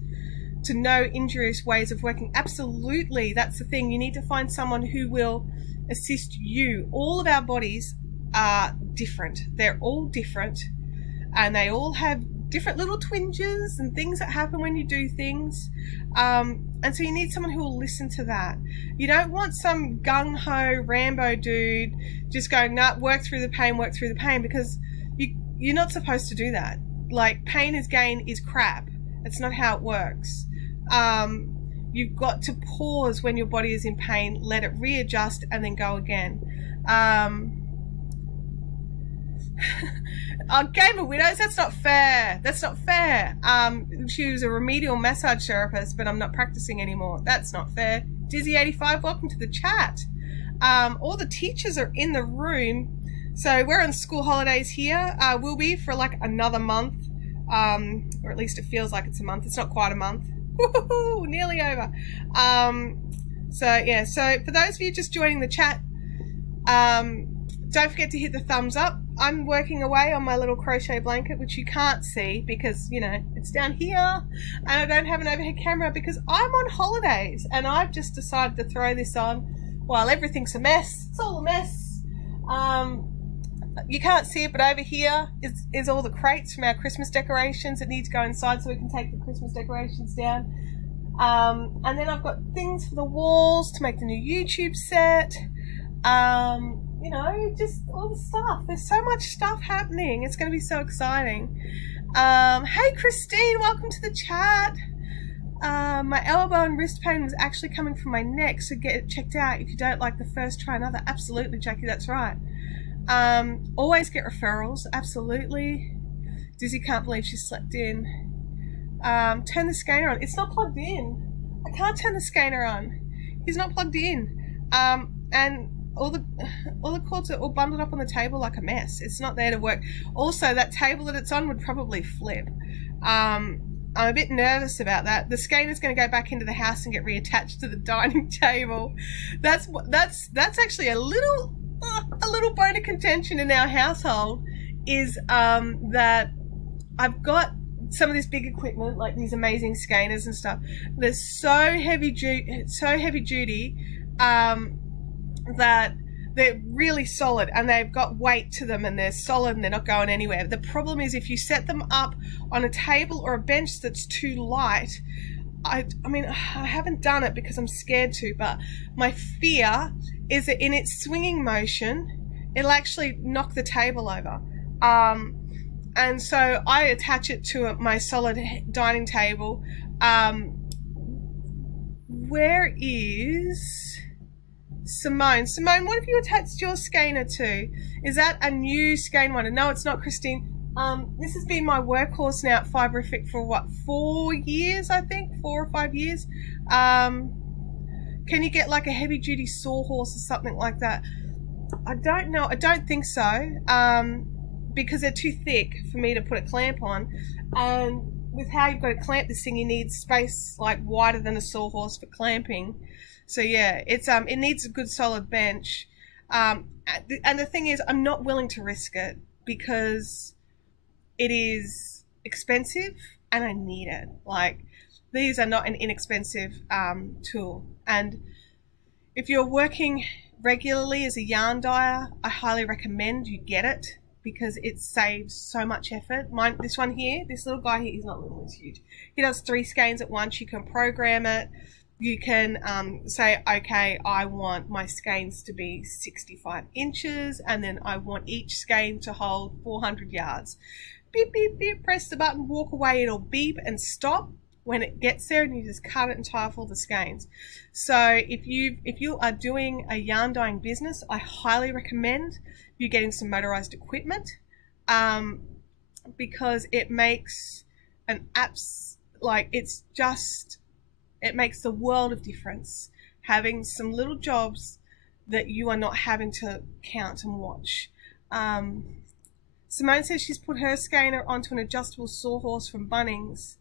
to no injurious ways of working. Absolutely, that's the thing. You need to find someone who will assist you. All of our bodies are different. They're all different, and they all have different little twinges and things that happen when you do things. And so you need someone who will listen to that. You don't want some gung-ho Rambo dude just going, nah, work through the pain, because you're not supposed to do that. Like, pain is gain is crap. It's not how it works. You've got to pause when your body is in pain, let it readjust, and then go again. Game of Widows, that's not fair. That's not fair. She was a remedial massage therapist, but I'm not practicing anymore. That's not fair. Dizzy85, welcome to the chat. All the teachers are in the room. So we're on school holidays here. We'll be for like another month, or at least it feels like it's a month. It's not quite a month. Woohoo, nearly over. So yeah, so for those of you just joining the chat, don't forget to hit the thumbs up. I'm working away on my little crochet blanket, which you can't see because, you know, it's down here, and I don't have an overhead camera because I'm on holidays, and I've just decided to throw this on while everything's a mess. It's all a mess. You can't see it, but over here is all the crates from our Christmas decorations that need to go inside so we can take the Christmas decorations down. And then I've got things for the walls to make the new YouTube set. You know, just all the stuff. There's so much stuff happening. It's going to be so exciting. Hey Christine, welcome to the chat. My elbow and wrist pain was actually coming from my neck, so get it checked out. If you don't like the first, try another. Absolutely, Jackie, that's right. Always get referrals, absolutely. Dizzy can't believe she slept in. Turn the scanner on. It's not plugged in. I can't turn the scanner on. He's not plugged in. And all the cords are all bundled up on the table like a mess. It's not there to work. Also, that table that it's on would probably flip. I'm a bit nervous about that. The scanner's going to go back into the house and get reattached to the dining table. That's actually a little bone of contention in our household, is that I've got some of this big equipment, like these amazing scanners and stuff. They're so heavy duty that they're really solid, and they've got weight to them, and they're solid and they're not going anywhere. The problem is if you set them up on a table or a bench that's too light, I mean, I haven't done it because I'm scared to, but my fear is that in its swinging motion, it'll actually knock the table over. And so I attach it to my solid dining table. Where is Simone? Simone, what have you attached your skeiner to? Is that a new skein one? No, it's not, Christine. This has been my workhorse now at Fiberific for what, 4 years, I think? 4 or 5 years. Can you get like a heavy duty sawhorse or something like that? I don't know. I don't think so. Because they're too thick for me to put a clamp on. And with how you've got to clamp this thing, you need space like wider than a sawhorse for clamping. So yeah, it's it needs a good solid bench. And the thing is, I'm not willing to risk it because it is expensive and I need it. Like, these are not an inexpensive tool. And if you're working regularly as a yarn dyer, I highly recommend you get it because it saves so much effort. This one here, this little guy here, he's not little, he's huge. He does 3 skeins at once. You can program it. You can say, okay, I want my skeins to be 65 inches and then I want each skein to hold 400 yards. Beep, beep, beep, press the button, walk away, it'll beep and stop when it gets there, and you just cut it and tie off all the skeins. So if you are doing a yarn dyeing business, I highly recommend you getting some motorized equipment, because it makes it makes the world of difference having some little jobs that you are not having to count and watch. Simone says she's put her skeiner onto an adjustable sawhorse from Bunnings.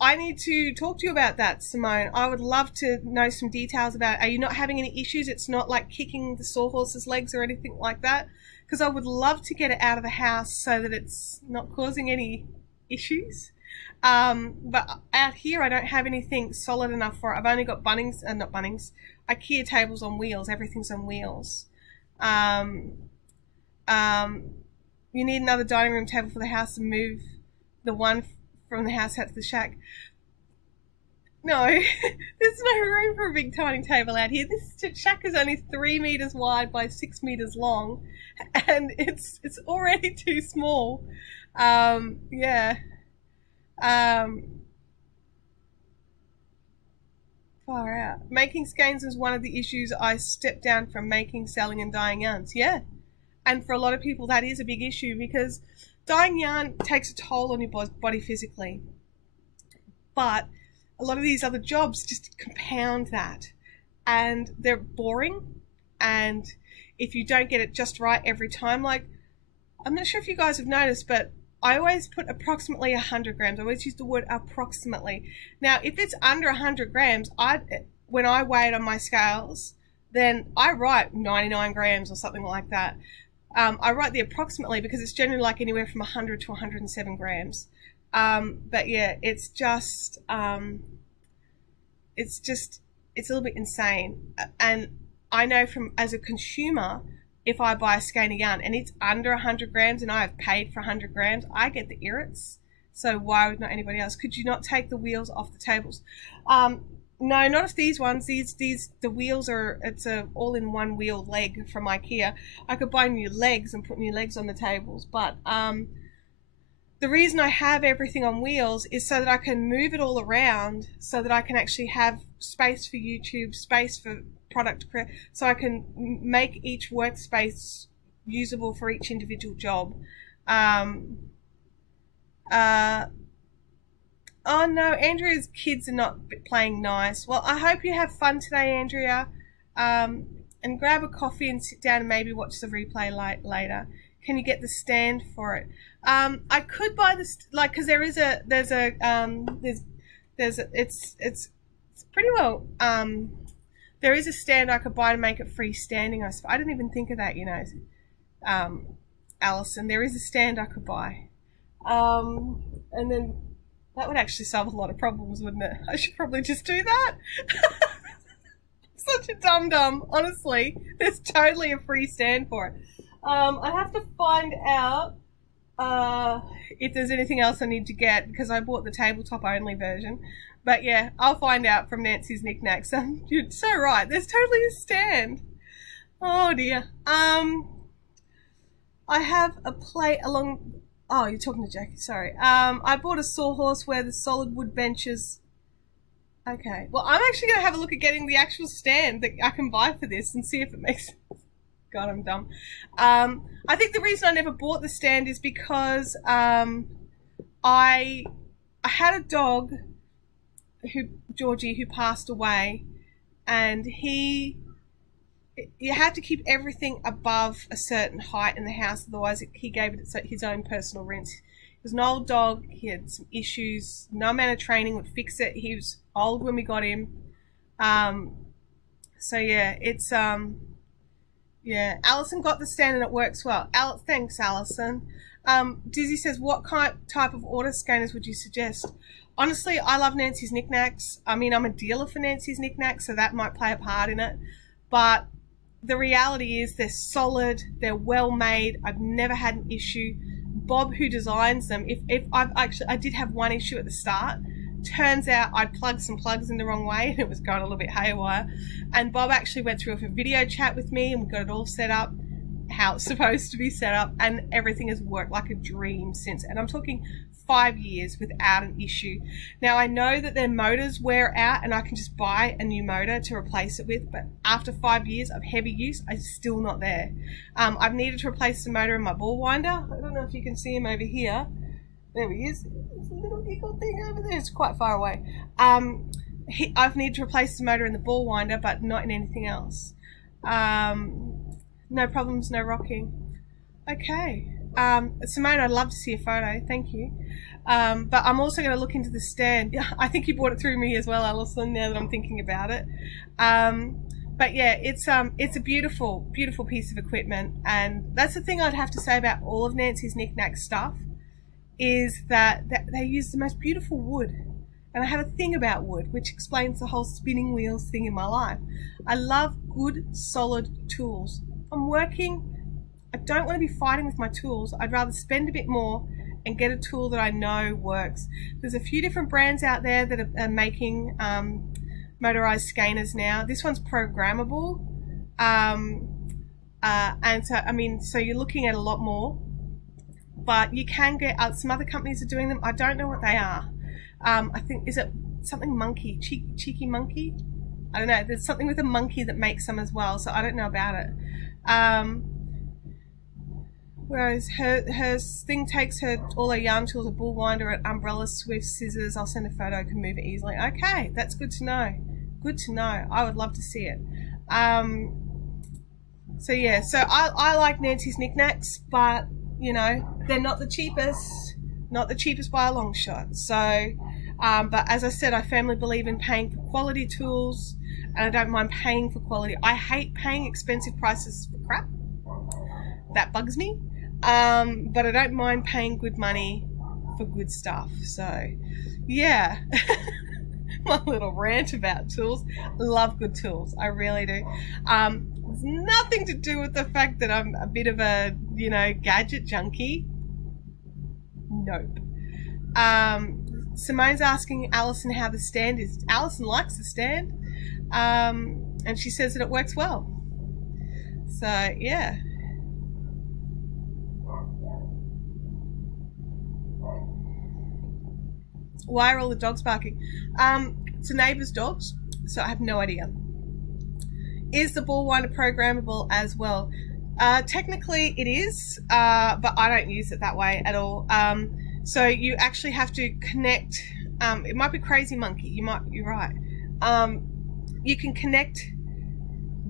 I need to talk to you about that, Simone. I would love to know some details about it. Are you not having any issues? It's not like kicking the sawhorse's legs or anything like that? Because I would love to get it out of the house so that it's not causing any issues. But out here I don't have anything solid enough for it. I've only got Bunnings, not Bunnings, IKEA tables on wheels. Everything's on wheels. You need another dining room table for the house to move the one from the house out to the shack. No, there's no room for a big dining table out here. This shack is only 3 meters wide by 6 meters long, and it's already too small. Yeah. Far out. Making skeins is one of the issues I stepped down from making, selling, and dyeing yarns. Yeah. And for a lot of people, that is a big issue because dyeing yarn takes a toll on your body physically. But a lot of these other jobs just compound that. And they're boring. And if you don't get it just right every time, like, I'm not sure if you guys have noticed, but I always put approximately 100 grams. I always use the word approximately. Now, if it's under 100 grams, when I weigh it on my scales, then I write 99 grams or something like that. I write the approximately because it's generally like anywhere from 100 to 107 grams. But yeah, it's a little bit insane. And I know as a consumer, if I buy a skein of yarn and it's under 100 grams and I have paid for 100 grams, I get the irrits. So why would not anybody else? Could you not take the wheels off the tables? No, not if these ones. The wheels it's a all-in-one wheel leg from IKEA. I could buy new legs and put new legs on the tables, but the reason I have everything on wheels is so that I can move it all around, so that I can actually have space for YouTube, space for product create, so I can make each workspace usable for each individual job. Oh no, Andrea's kids are not playing nice. Well, I hope you have fun today, Andrea. And grab a coffee and sit down and maybe watch the replay later. Can you get the stand for it? I could buy this, like, because it's pretty well, there is a stand I could buy to make it freestanding. I didn't even think of that, you know, Alison. There is a stand I could buy. And then that would actually solve a lot of problems, wouldn't it? I should probably just do that. Such a dum-dum, honestly. There's totally a free stand for it. I have to find out if there's anything else I need to get, because I bought the tabletop only version. But yeah, I'll find out from Nancy's knickknacks. You're so right. There's totally a stand. Oh dear. I have a plate along. Oh, you're talking to Jackie. Sorry. I bought a sawhorse where the solid wood benches. Okay. Well, I'm actually going to have a look at getting the actual stand that I can buy for this and see if it makes sense. God, I'm dumb. I think the reason I never bought the stand is because I had a dog, Georgie, who passed away, and you had to keep everything above a certain height in the house, otherwise he gave it his own personal rinse. He was an old dog, he had some issues, no amount of training would fix it. He was old when we got him. So yeah, it's yeah, Alison got the stand and it works well. Thanks, Alison. Dizzy says, what type of auto scanners would you suggest? Honestly, I love Nancy's knickknacks. I mean, I'm a dealer for Nancy's knickknacks, so that might play a part in it. But the reality is they're solid, they're well made. I've never had an issue. Bob, who designs them, I did have one issue at the start. Turns out I'd plugged some plugs in the wrong way and it was going a little bit haywire. And Bob actually went through a video chat with me and we got it all set up how it's supposed to be set up, and everything has worked like a dream since. And I'm talking 5 years without an issue. Now I know that their motors wear out and I can just buy a new motor to replace it with, but after 5 years of heavy use, I'm still not there. I've needed to replace the motor in my ball winder. I don't know if you can see him over here. There he is. There's a little eagle thing over there. It's quite far away. I've needed to replace the motor in the ball winder, but not in anything else. No problems, no rocking. Okay. Simone, I'd love to see a photo. Thank you. But I'm also going to look into the stand. I think you bought it through me as well, Alison, now that I'm thinking about it. But yeah, it's a beautiful, beautiful piece of equipment. And that's the thing I'd have to say about all of Nancy's knick-knack stuff, is that they use the most beautiful wood. And I have a thing about wood, which explains the whole spinning wheels thing in my life. I love good, solid tools. I'm working, I don't want to be fighting with my tools. I'd rather spend a bit more and get a tool that I know works. There's a few different brands out there that are making motorized scanners now. This one's programmable. And so, I mean, so you're looking at a lot more. But you can get, some other companies are doing them. I don't know what they are. I think, is it something monkey, cheeky monkey? I don't know. There's something with a monkey that makes some as well, so I don't know about it. Whereas her thing takes all her yarn tools, a bull winder, an umbrella, swift, scissors. I'll send a photo, can move it easily. Okay, that's good to know. Good to know. I would love to see it. So yeah, so I like Nancy's knickknacks, but you know, they're not the cheapest by a long shot. So, but as I said, I firmly believe in paying for quality tools, and I don't mind paying for quality. I hate paying expensive prices for crap. That bugs me. But I don't mind paying good money for good stuff. So, yeah. My little rant about tools. Love good tools. I really do. It's nothing to do with the fact that I'm a bit of a, you know, gadget junkie. Nope. Simone's asking Alison how the stand is. Alison likes the stand. And she says that it works well. So, yeah. Why are all the dogs barking? It's a neighbour's dogs, so I have no idea. Is the ball winder programmable as well? Technically it is, but I don't use it that way at all. So you actually have to connect, it might be Crazy Monkey, you're right. You can connect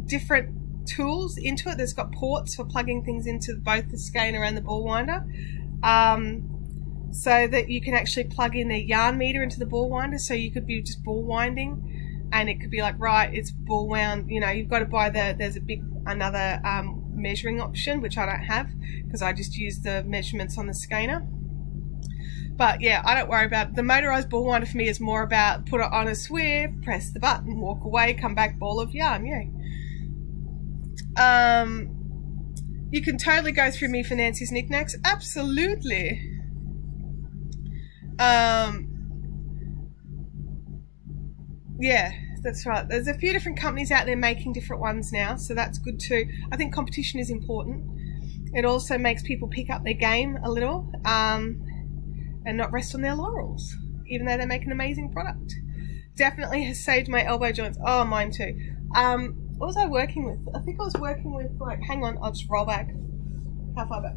different tools into it. There's got ports for plugging things into both the skeiner and the ball winder. So that you can actually plug in a yarn meter into the ball winder, so you could be just ball winding, and it could be like, right, it's ball wound, you know, you've got to buy there's another measuring option, which I don't have because I just use the measurements on the skeiner. But yeah, I don't worry about it. The motorized ball winder for me is more about put it on a swift, press the button, walk away, come back, ball of yarn. Yeah. You can totally go through me for Nancy's knickknacks. Absolutely. Yeah, that's right. There's a few different companies out there making different ones now, so that's good too. I think competition is important. It also makes people pick up their game a little, and not rest on their laurels, even though they make an amazing product. Definitely has saved my elbow joints. Oh, mine too. What was I working with? I think I was working with, like, hang on, I'll just roll back. How far back?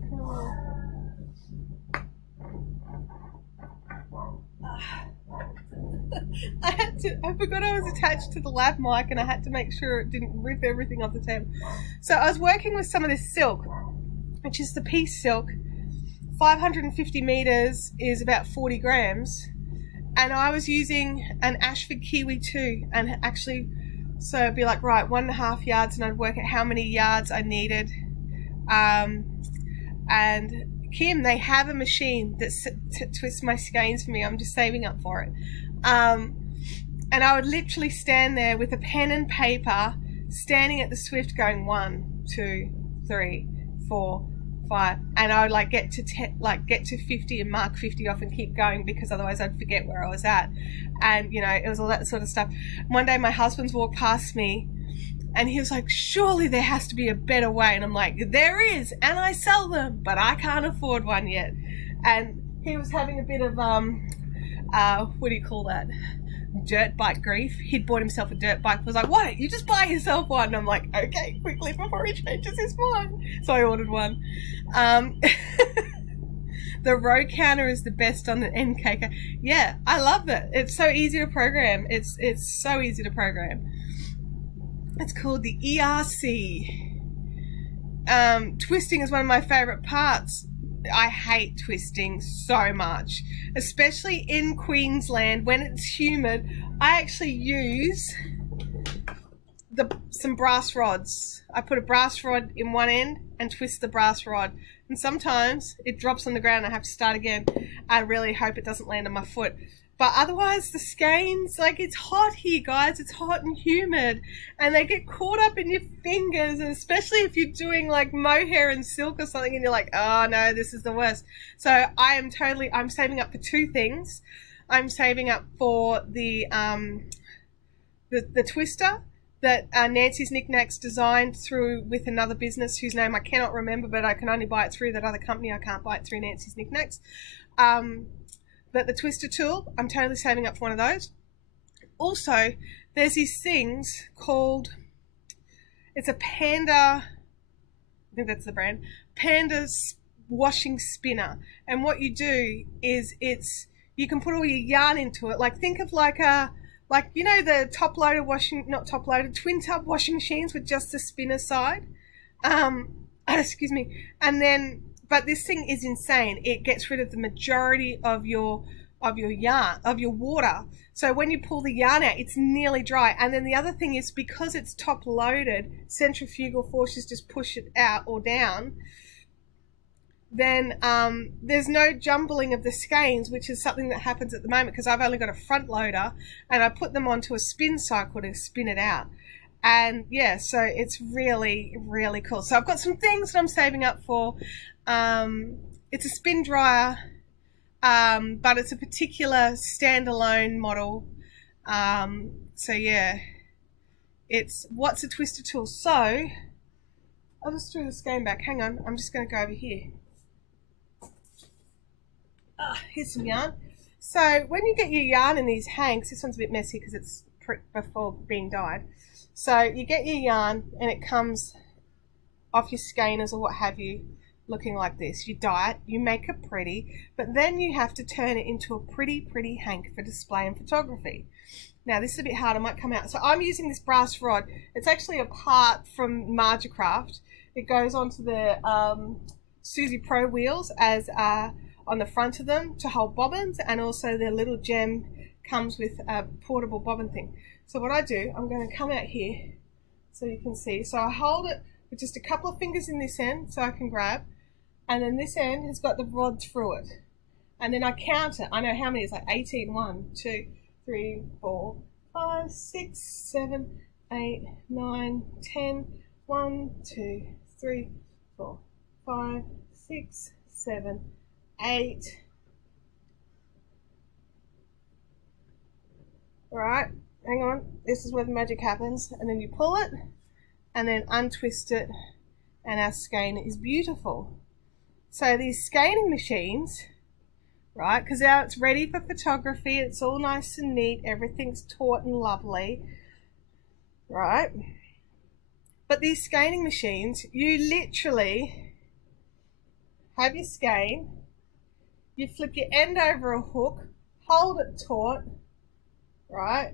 I forgot I was attached to the lav mic, and I had to make sure it didn't rip everything off the table. So I was working with some of this silk, which is the piece silk. 550 meters is about 40 grams. And I was using an Ashford Kiwi 2, and actually, so it'd be like, right, 1.5 yards, and I'd work out how many yards I needed. And Kim, they have a machine that twists my skeins for me. I'm just saving up for it. And I would literally stand there with a pen and paper, standing at the Swift going 1, 2, 3, 4, 5, and I would like get to 50 and mark 50 off and keep going, because otherwise I'd forget where I was at. And you know, it was all that sort of stuff. One day my husband's walked past me and he was like, surely there has to be a better way. And I'm like, there is, and I sell them, but I can't afford one yet. And he was having a bit of what do you call that, dirt bike grief. He'd bought himself a dirt bike. I was like, why don't you just buy yourself one? And I'm like, okay, quickly before he changes his mind. So I ordered one. The row counter is the best on the NKK. Yeah, I love it. It's so easy to program. It's so easy to program. It's called the ERC. Twisting is one of my favorite parts. I hate twisting so much, especially in Queensland when it's humid. I actually use some brass rods. I put a brass rod in one end and twist the brass rod, and sometimes it drops on the ground and I have to start again. I really hope it doesn't land on my foot. But otherwise, the skeins, like, it's hot here, guys. It's hot and humid, and they get caught up in your fingers, and especially if you're doing like mohair and silk or something, and you're like, oh no, this is the worst. So I'm saving up for two things. I'm saving up for the twister that Nancy's Knickknacks designed through with another business whose name I cannot remember, but I can only buy it through that other company. I can't buy it through Nancy's Knickknacks. But the twister tool, I'm totally saving up for one of those. Also, there's these things called, it's a Panda, I think that's the brand, Panda washing spinner. And what you do is you can put all your yarn into it. Like, think of like you know, the top-loaded not top-loaded, twin-tub washing machines with just the spinner side. Excuse me. And then, but this thing is insane. It gets rid of the majority of your yarn, of your water. So when you pull the yarn out, it's nearly dry. And then the other thing is, because it's top loaded, centrifugal forces just push it out or down. Then there's no jumbling of the skeins, which is something that happens at the moment because I've only got a front loader, and I put them onto a spin cycle to spin it out. And yeah, so it's really, really cool. So I've got some things that I'm saving up for. It's a spin dryer, but it's a particular standalone model. So yeah, what's a twister tool? So I'll just throw the skein back. Hang on, I'm just going to go over here. Here's some yarn. So when you get your yarn in these hanks, this one's a bit messy because it's before being dyed. So you get your yarn and it comes off your skeiners or what have you, looking like this. You dye it, you make it pretty, but then you have to turn it into a pretty hank for display and photography. Now this is a bit hard, it might come out. So I'm using this brass rod. It's actually a part from Margicraft. It goes onto the Susie Pro wheels as on the front of them to hold bobbins, and also their little gem comes with a portable bobbin thing. So what I do, I'm going to come out here so you can see. So I hold it with just a couple of fingers in this end so I can grab, and then this end has got the rod through it. And then I count it. I know how many. It's like 18. 1, 2, 3, 4, 5, 6, 7, 8, 9, 10. 1, 2, 3, 4, 5, 6, 7, 8. All right. hang on, this is where the magic happens, and then you pull it and then untwist it, and our skein is beautiful. So these skeining machines, right, because now it's ready for photography, it's all nice and neat, everything's taut and lovely, right? But these skeining machines, you literally have your skein, you flip your end over a hook, hold it taut, right?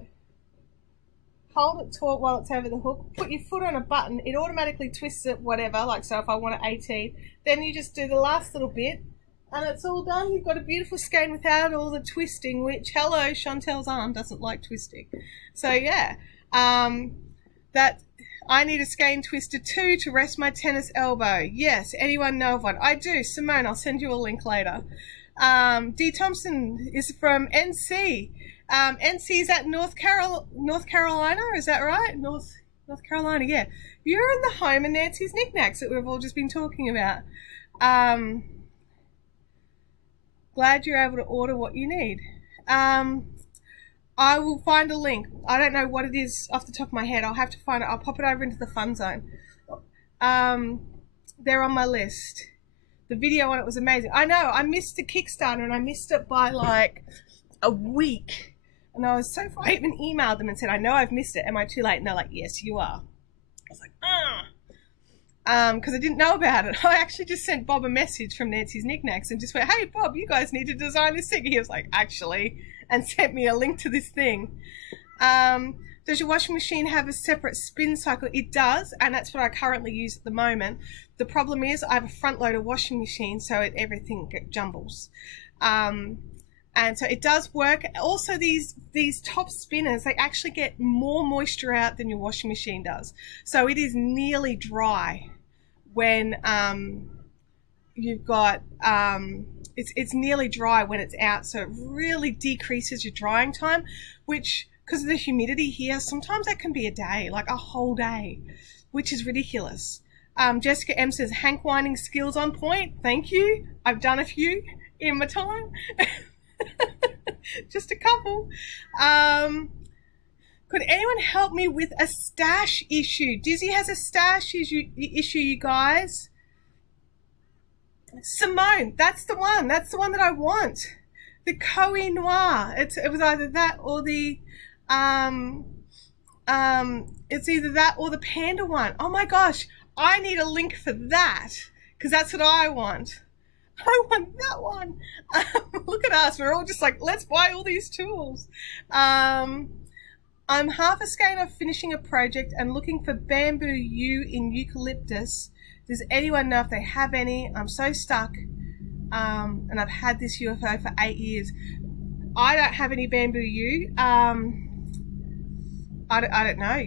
Hold it taut while it's over the hook, put your foot on a button, it automatically twists it, whatever, like so if I want it 18, then you just do the last little bit and it's all done. You've got a beautiful skein without all the twisting, which, hello, Chantel's arm doesn't like twisting. So yeah, that I need a skein twister too to rest my tennis elbow. Yes, anyone know of one? I do. Simone, I'll send you a link later. D. Thompson is from NC. NC is at North Carolina, is that right? North Carolina, yeah. You're in the home of Nancy's knickknacks that we've all just been talking about. Glad you're able to order what you need. I will find a link. I don't know what it is off the top of my head. I'll have to find it. I'll pop it over into the fun zone. They're on my list. The video on it was amazing. I know, I missed the Kickstarter and I missed it by like a week. And I was so far, I even emailed them and said, I know I've missed it. Am I too late? And they're like, yes, you are. I was like, because I didn't know about it. I actually just sent Bob a message from Nancy's Knickknacks and just went, hey, Bob, you guys need to design this thing. He was like, actually, and sent me a link to this thing. Does your washing machine have a separate spin cycle? It does, and that's what I currently use at the moment. The problem is I have a front-loader washing machine, so everything jumbles. And so it does work. Also, these top spinners, they actually get more moisture out than your washing machine does. So it is nearly dry when you've got, it's nearly dry when it's out. So it really decreases your drying time, which, because of the humidity here, sometimes that can be a day, like a whole day, which is ridiculous. Jessica M says, Hank winding skills on point. Thank you. I've done a few in my time. Just a couple. Could anyone help me with a stash issue? Dizzy has a stash issue, you guys. Simone, that's the one. That's the one that I want. The Koei Noir. It was either that or the it's either that or the panda one. Oh my gosh, I need a link for that because that's what I want. I want that one. Look at us. We're all just like, let's buy all these tools. I'm half a skein of finishing a project and looking for bamboo yew in eucalyptus. Does anyone know if they have any? I'm so stuck. And I've had this UFO for 8 years. I don't have any bamboo yew. I don't know.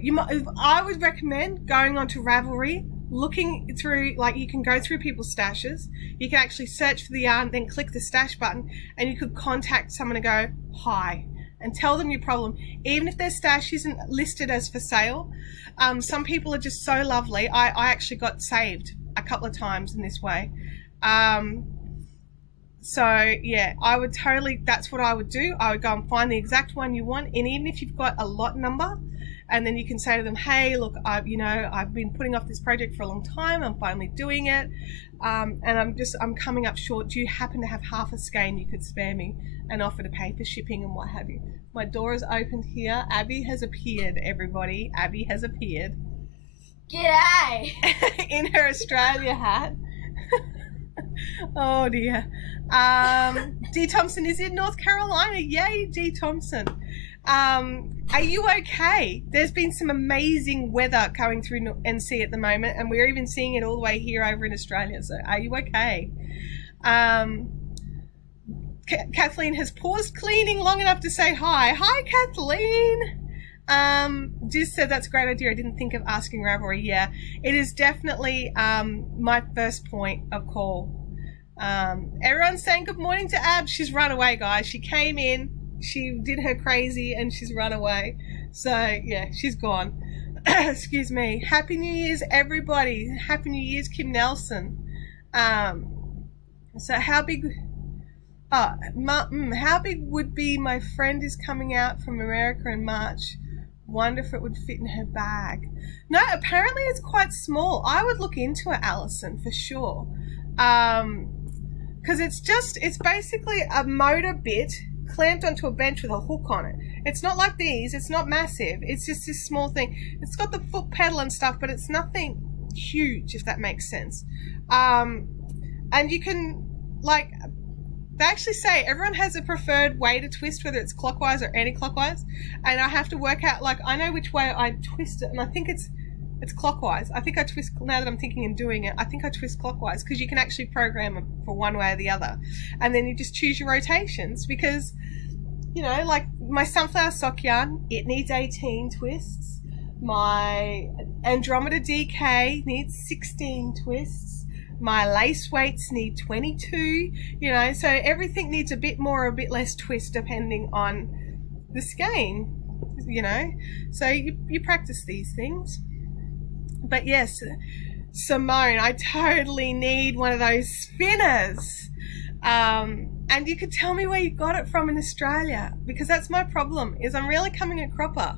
I would recommend going onto Ravelry, looking through, like, you can go through people's stashes. You can actually search for the yarn, then click the stash button, and you could contact someone and go, hi, and tell them your problem. Even if their stash isn't listed as for sale, some people are just so lovely. I actually got saved a couple of times in this way. So yeah, I would totally, that's what I would do. I would go and find the exact one you want, and even if you've got a lot number, and then you can say to them, hey, look, I've been putting off this project for a long time. I'm finally doing it. And I'm coming up short. Do you happen to have half a skein you could spare me, and offer to pay for shipping and what have you? My door is opened here. Abby has appeared, everybody. Abby has appeared. G'day! In her Australia hat. Oh dear. D. Thompson is in North Carolina. Yay, D. Thompson. Are you okay? There's been some amazing weather coming through NC at the moment, and we're even seeing it all the way here over in Australia. So are you okay? Kathleen has paused cleaning long enough to say hi. Hi, Kathleen. Just said that's a great idea. I didn't think of asking Ravelry. Yeah, it is definitely my first point of call. Everyone's saying good morning to Ab. She's run away, guys. She came in, she did her crazy, and she's run away. So yeah, she's gone. Excuse me. Happy New Year's, everybody. Happy New Year's, Kim Nelson. So how big? How big would be my friend is coming out from America in March? Wonder if it would fit in her bag. No, apparently it's quite small. I would look into it, Alison, for sure. Because it's basically a motor bit clamped onto a bench with a hook on it. It's not like these. It's not massive. It's just this small thing. It's got the foot pedal and stuff, but it's nothing huge, if that makes sense. And you can, like, they actually say everyone has a preferred way to twist, whether it's clockwise or anti-clockwise. And I have to work out, like, I know which way I twist it, and I think it's clockwise. I think I twist, now that I'm thinking and doing it, I think I twist clockwise, because you can actually program it for one way or the other. And then you just choose your rotations, because, you know, like my sunflower sock yarn, it needs 18 twists. My Andromeda DK needs 16 twists. My lace weights need 22, you know, so everything needs a bit more or a bit less twist depending on the skein, you know. So you practice these things. But yes, Simone, I totally need one of those spinners. And you could tell me where you got it from in Australia, because that's my problem, is I'm really coming a cropper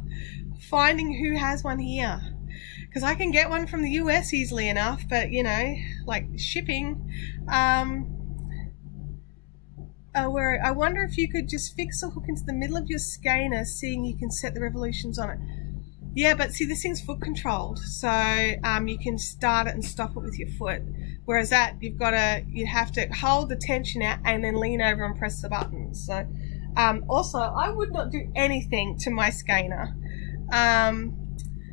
finding who has one here. Because I can get one from the US easily enough, but, you know, like shipping. I wonder if you could just fix a hook into the middle of your skeiner, seeing you can set the revolutions on it. Yeah, but see, this thing's foot controlled, so you can start it and stop it with your foot. Whereas that, you have to hold the tension out and then lean over and press the buttons. So, also, I would not do anything to my skeiner.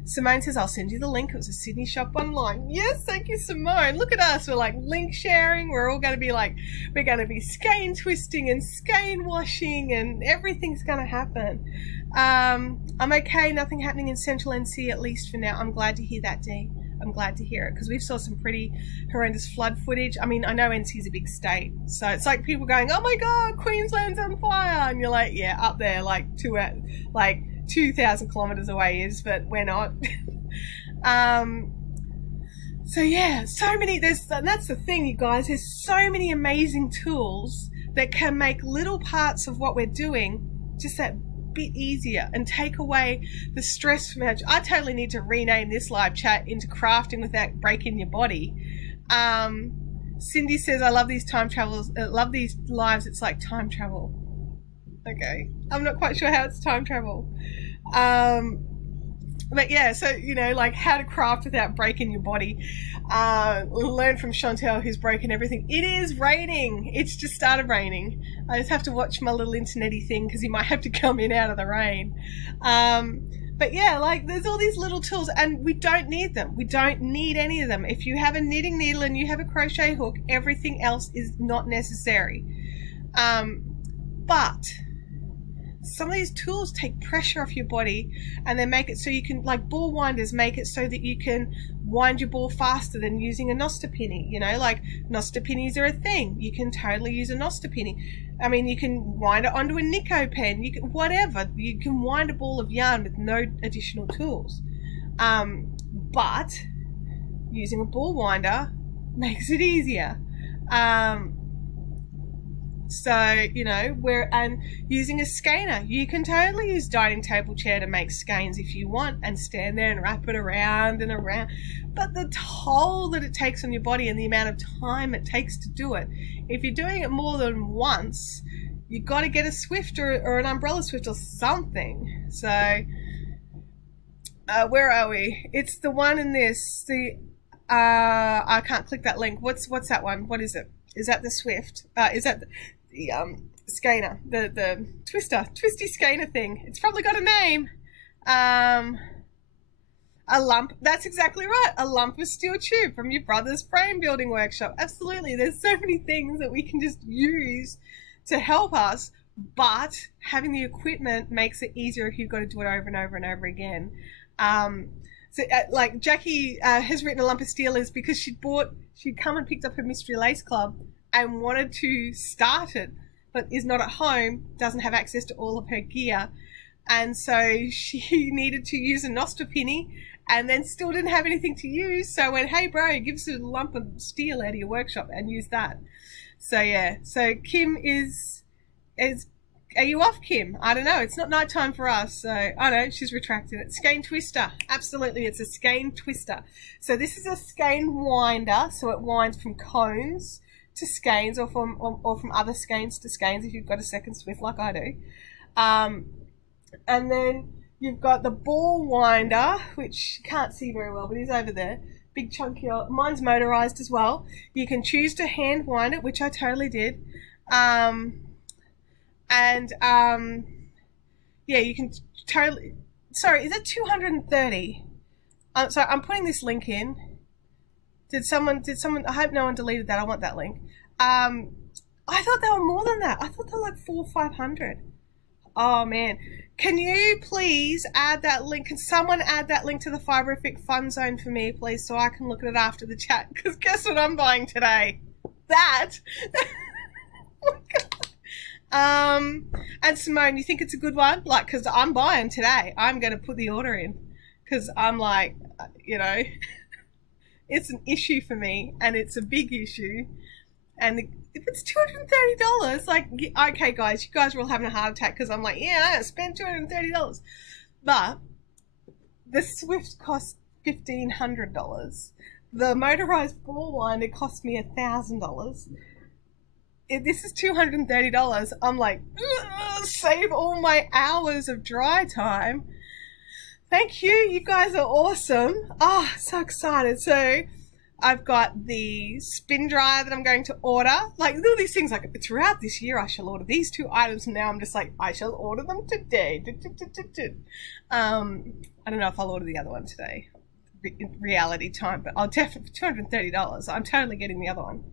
Simone says, I'll send you the link. It was a Sydney shop online. Yes, thank you, Simone. Look at us. We're like link sharing. We're all going to be like, we're going to be skein twisting and skein washing, and everything's going to happen. I'm okay. Nothing happening in Central NC, at least for now. I'm glad to hear that, Dee. I'm glad to hear it, because we've saw some pretty horrendous flood footage. I mean, I know NC's a big state, so it's like people going, oh my God, Queensland's on fire. And you're like, yeah, up there, like 2,000 kilometers away is, but we're not. So yeah, so many, and that's the thing, you guys, there's so many amazing tools that can make little parts of what we're doing just that bit easier and take away the stress from it. I totally need to rename this live chat into crafting without breaking your body. Cindy says, I love these time travels, love these lives, it's like time travel. Okay, I'm not quite sure how it's time travel. But yeah, so, you know, like how to craft without breaking your body. Learn from Chantel, who's broken everything. It is raining. It's just started raining. I just have to watch my little internety thing, because he might have to come in out of the rain. But yeah, like there's all these little tools, and we don't need them. We don't need any of them. If you have a knitting needle and you have a crochet hook, everything else is not necessary. But some of these tools take pressure off your body, and they make it so you can, like ball winders make it so that you can wind your ball faster than using a nostopinny. You know, like nostopinnies are a thing. You can totally use a nostopinny. I mean, you can wind it onto a Nico pen. You can, whatever. You can wind a ball of yarn with no additional tools. But using a ball winder makes it easier. So, you know, and using a skeiner, you can totally use dining table chair to make skeins if you want, and stand there and wrap it around and around. But the toll that it takes on your body and the amount of time it takes to do it, if you're doing it more than once, you've got to get a Swift or an umbrella Swift or something. So, where are we? It's the one in this. I can't click that link. What's that one? What is it? Is that the Swift? Is that the skeiner? The twisty skeiner thing. It's probably got a name. A lump. That's exactly right. A lump of steel tube from your brother's frame building workshop. Absolutely. There's so many things that we can just use to help us, but having the equipment makes it easier if you've got to do it over and over and over again. Like Jackie has written a lump of steel is because she'd come and picked up her Mystery Lace Club and wanted to start it, but is not at home, doesn't have access to all of her gear. And so she needed to use a nostopinny and then still didn't have anything to use. So I went, hey bro, give us a lump of steel out of your workshop and use that. So yeah, so Kim is Are you off, Kim? I don't know. It's not nighttime for us. So, I know, she's retracted it. Skein twister. Absolutely, it's a skein twister. So this is a skein winder. So it winds from cones to skeins, or from other skeins to skeins if you've got a second Swift like I do. And then you've got the ball winder, which you can't see very well, but he's over there. Big chunky, mine's motorized as well. You can choose to hand wind it, which I totally did. Yeah, you can totally, sorry, is it 230? Sorry, I'm putting this link in. Did someone, I hope no one deleted that. I want that link. I thought they were more than that. I thought they were like 400 or 500. Oh man. Can you please add that link? Can someone add that link to the Fiberific Fun Zone for me, please, so I can look at it after the chat? Because guess what I'm buying today? That. Oh my God. And Simone, you think it's a good one? Like, because I'm buying today. I'm going to put the order in because I'm like, you know, it's an issue for me and it's a big issue. And if it's $230, like, okay, guys, you guys are all having a heart attack because I'm like, yeah, I spent $230. But the Swift cost $1,500. The motorized ball winder cost me $1,000. If this is $230, I'm like, save all my hours of dry time. Thank you. You guys are awesome. Oh, so excited. So I've got the spin dryer that I'm going to order. Like, all these things, like, throughout this year, I shall order these 2 items. And now I'm just like, I shall order them today. I don't know if I'll order the other one today. In reality time, but I'll definitely, $230. I'm totally getting the other one.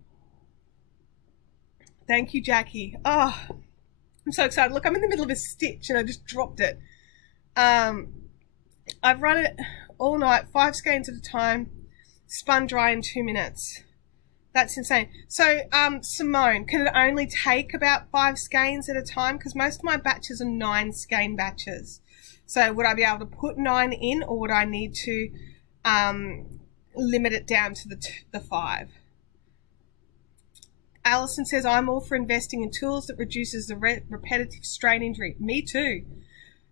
Thank you, Jackie. Oh, I'm so excited. Look, I'm in the middle of a stitch and I just dropped it. I've run it all night, 5 skeins at a time. Spun dry in 2 minutes. That's insane. So, Simone, can it only take about 5 skeins at a time? Because most of my batches are 9 skein batches. So would I be able to put 9 in, or would I need to limit it down to the 5? Alison says, I'm all for investing in tools that reduces the repetitive strain injury. Me too.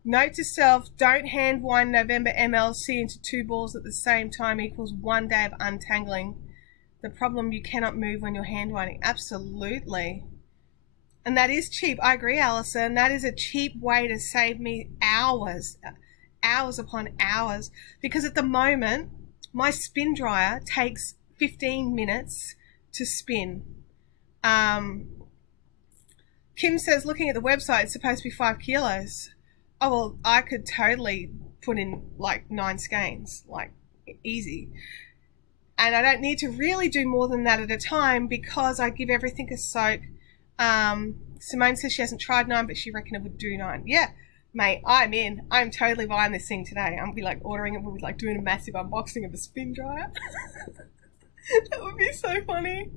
Note to self, don't hand wind November MLC into 2 balls at the same time equals 1 day of untangling. The problem, you cannot move when you're hand winding. Absolutely. And that is cheap. I agree, Alison. That is a cheap way to save me hours upon hours. Because at the moment, my spin dryer takes 15 minutes to spin. Kim says, looking at the website, it's supposed to be 5 kilos. Oh, well, I could totally put in like 9 skeins, like easy. And I don't need to really do more than that at a time because I give everything a soak. Simone says she hasn't tried 9, but she reckon it would do 9. Yeah, mate, I'm in. I'm totally buying this thing today. I'm be like ordering it. We'll be like doing a massive unboxing of the spin dryer. That would be so funny.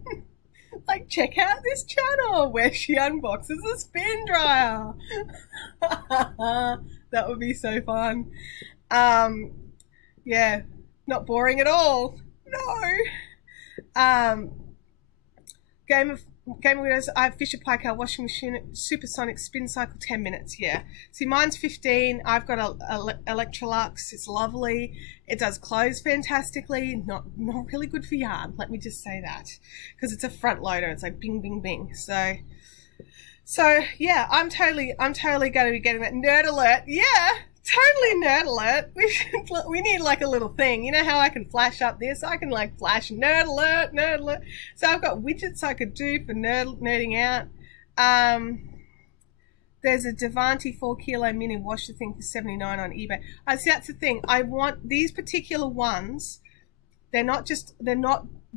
Like, check out this channel where she unboxes a spin dryer. That would be so fun. Yeah, not boring at all. No. Game of Widows, I have Fisher Paykel washing machine, supersonic spin cycle, 10 minutes. Yeah. See, mine's 15. I've got a Electrolux. It's lovely. It does clothes fantastically. Not really good for yarn. Let me just say that, because it's a front loader. It's like bing, bing, bing. So yeah, I'm totally going to be getting that nerd alert. Yeah. Totally nerd alert. We need like a little thing. You know how I can flash up this? I can like flash nerd alert, nerd alert. So I've got widgets I could do for nerding out. There's a Devanti 4 kilo mini washer thing for $79 on eBay. See, that's the thing. I want these particular ones. They're not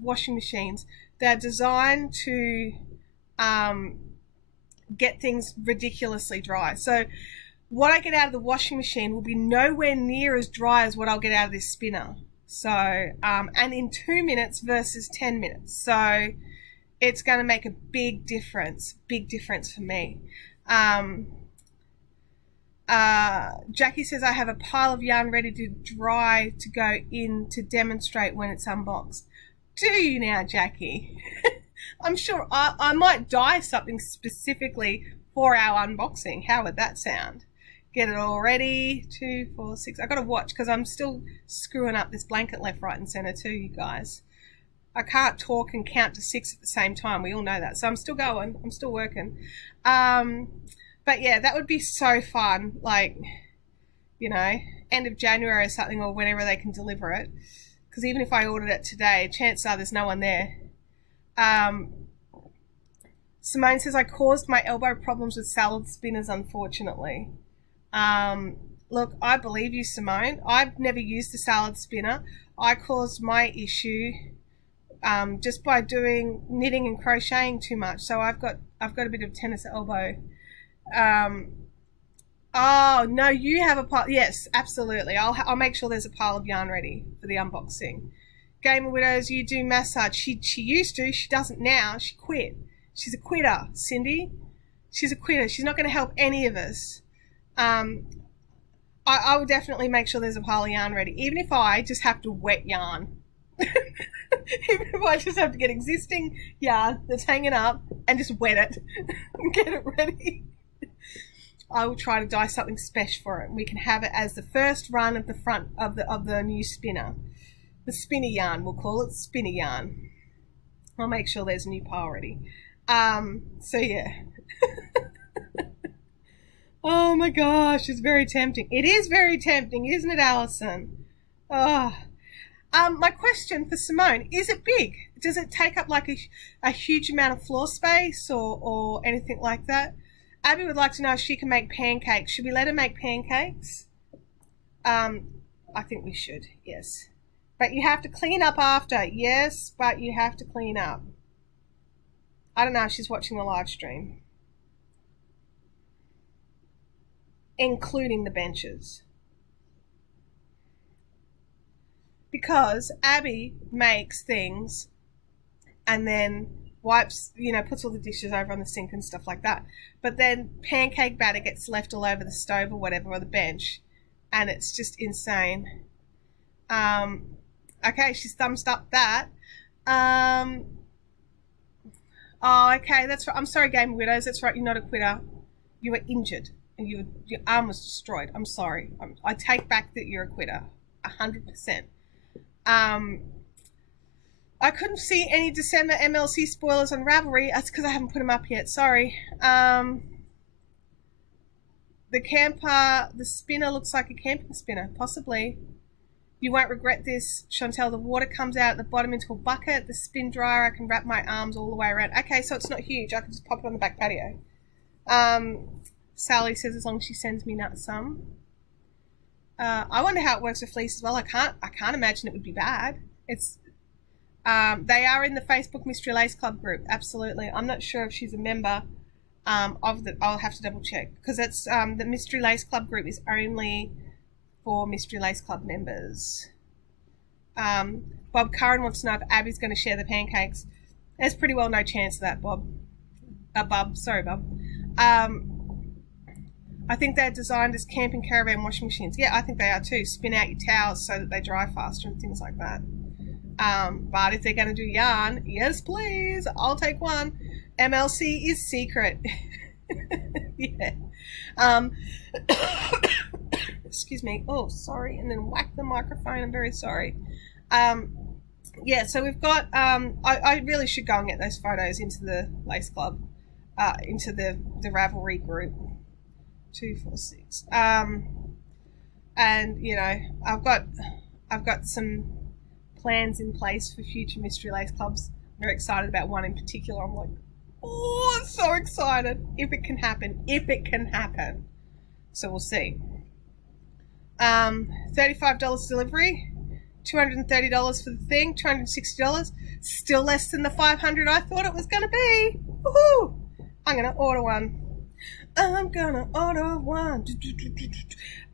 washing machines. They're designed to get things ridiculously dry. So what I get out of the washing machine will be nowhere near as dry as what I'll get out of this spinner. So, and in 2 minutes versus 10 minutes. So it's going to make a big difference for me. Jackie says, I have a pile of yarn ready to dry to go in to demonstrate when it's unboxed. Do you now, Jackie? I'm sure I might dye something specifically 4-hour unboxing. How would that sound? Get it all ready. 2, 4, 6. I got to watch because I'm still screwing up this blanket left, right, and center too, you guys. I can't talk and count to 6 at the same time. We all know that. So I'm still going. I'm still working. But yeah, that would be so fun. Like, you know, end of January or something, or whenever they can deliver it. Because even if I ordered it today, chances are there's no one there. Simone says, I caused my elbow problems with salad spinners, unfortunately. Look, I believe you, Simone. I've never used the salad spinner. I caused my issue just by doing knitting and crocheting too much. So I've got a bit of tennis elbow. Oh no, you have a pile. Yes, absolutely. I'll make sure there's a pile of yarn ready for the unboxing. Gamer Widows, you do massage. She used to. She doesn't now. She quit. She's a quitter, Cindy. She's a quitter. She's not going to help any of us. I will definitely make sure there's a pile of yarn ready, even if I just have to wet yarn. Even if I just have to get existing yarn that's hanging up and just wet it and get it ready. I will try to dye something special for it. We can have it as the first run of the front of the new spinner. The spinner yarn, we'll call it spinner yarn. I'll make sure there's a new pile ready. So yeah. Oh my gosh, it's very tempting. It is very tempting, isn't it, Alison? Oh. My question for Simone, is it big? Does it take up like a huge amount of floor space or anything like that? Abby would like to know if she can make pancakes. Should we let her make pancakes? I think we should, yes. But you have to clean up after. Yes, but you have to clean up. I don't know if she's watching the live stream. Including the benches. Because Abby makes things and then wipes, you know, puts all the dishes over on the sink and stuff like that. But then pancake batter gets left all over the stove or whatever, or the bench. And it's just insane. Okay, she's thumbs up that. Oh, okay, that's right. I'm sorry, Game Widows. That's right, you're not a quitter. You were injured and your arm was destroyed. I'm sorry. I take back that you're a quitter. 100%. I couldn't see any December MLC spoilers on Ravelry. That's because I haven't put them up yet. Sorry. The spinner looks like a camping spinner. Possibly. You won't regret this, Chantel. The water comes out at the bottom into a bucket. The spin dryer, I can wrap my arms all the way around. Okay, so it's not huge. I can just pop it on the back patio. Sally says as long as she sends me some. I wonder how it works with fleece as well. I can't imagine it would be bad. It's they are in the Facebook Mystery Lace Club group. Absolutely. I'm not sure if she's a member of the. I'll have to double check because it's the Mystery Lace Club group is only for Mystery Lace Club members. Bob Curran wants to know if Abby's going to share the pancakes. There's pretty well no chance of that, Bob. Bub. Sorry, Bob. I think they're designed as camping caravan washing machines. Yeah, I think they are too. Spin out your towels so that they dry faster and things like that. But if they're going to do yarn, yes, please. I'll take one. MLC is secret. Yeah. Excuse me. Oh, sorry. And then whack the microphone. I'm very sorry. Yeah, so we've got... I really should go and get those photos into the Lace Club. Into the Ravelry group. 2, 4, 6. And you know, I've got some plans in place for future Mystery Lace Clubs. I'm very excited about one in particular. I'm like, oh, I'm so excited. If it can happen. If it can happen. So we'll see. $35 delivery. $230 for the thing. $260. Still less than the $500 I thought it was going to be. Woohoo! I'm going to order one. I'm gonna order one.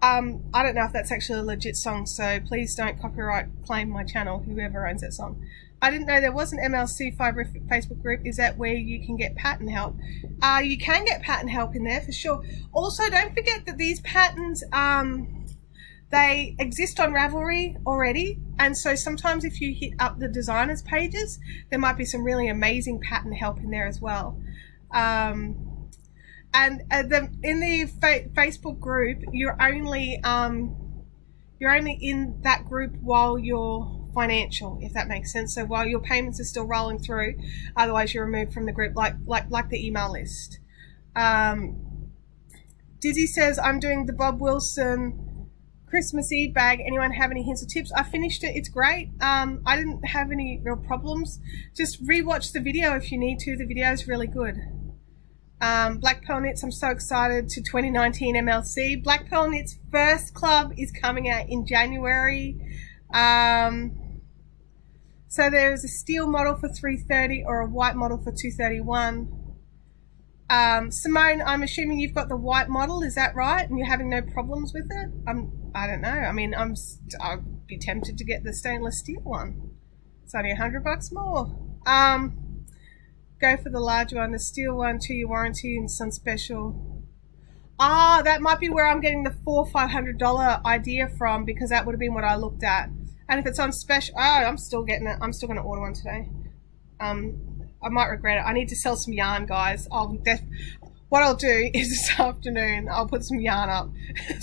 I don't know if that's actually a legit song, so please don't copyright claim my channel, whoever owns that song. I didn't know there was an MLC Fibre Facebook group. Is that where you can get pattern help? You can get pattern help in there for sure. Also, don't forget that these patterns, they exist on Ravelry already, and so sometimes if you hit up the designers pages, there might be some really amazing pattern help in there as well. And in the Facebook group, you're only in that group while you're financial, if that makes sense. So while your payments are still rolling through, otherwise you're removed from the group, like the email list. Dizzy says, I'm doing the Bob Wilson Christmas Eve bag. Anyone have any hints or tips? I finished it. It's great. I didn't have any real problems. Just rewatch the video if you need to. The video is really good. Black Pearl Knits, I'm so excited to 2019 MLC. Black Pearl Knits first club is coming out in January. So there's a steel model for $330 or a white model for $231. Simone, I'm assuming you've got the white model, is that right? And you're having no problems with it? I don't know. I mean, I'd be tempted to get the stainless steel one. It's only $100 more. Go for the large one, the steel one, 2-year warranty and some special. Ah, that might be where I'm getting the $400-500 idea from, because that would have been what I looked at. And if it's on special, oh, I'm still getting it. I'm still going to order one today. I might regret it. I need to sell some yarn, guys. What I'll do is this afternoon, I'll put some yarn up,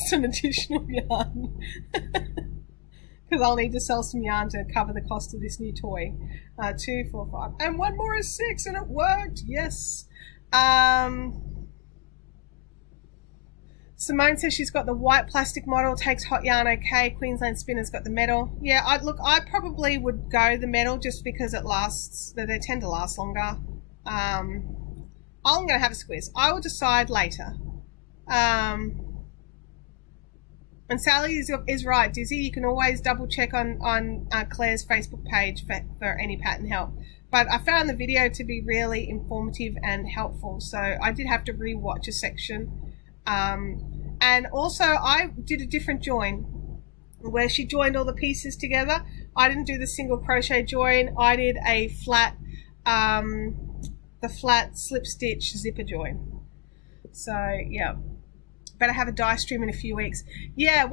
some additional yarn, because I'll need to sell some yarn to cover the cost of this new toy. 2, 4, 5, and one more is 6, and it worked. Yes. Simone says she's got the white plastic model, takes hot yarn okay. Queensland Spinner's got the metal. Yeah, I probably would go the metal just because it lasts, they tend to last longer. I'm going to have a squeeze. I will decide later. And Sally is right, Dizzy. You can always double check on Claire's Facebook page for any pattern help. But I found the video to be really informative and helpful, so I did have to re-watch a section. And also I did a different join where she joined all the pieces together. I didn't do the single crochet join. I did a flat, the flat slip stitch zipper join. So yeah, better have a die stream in a few weeks. Yeah,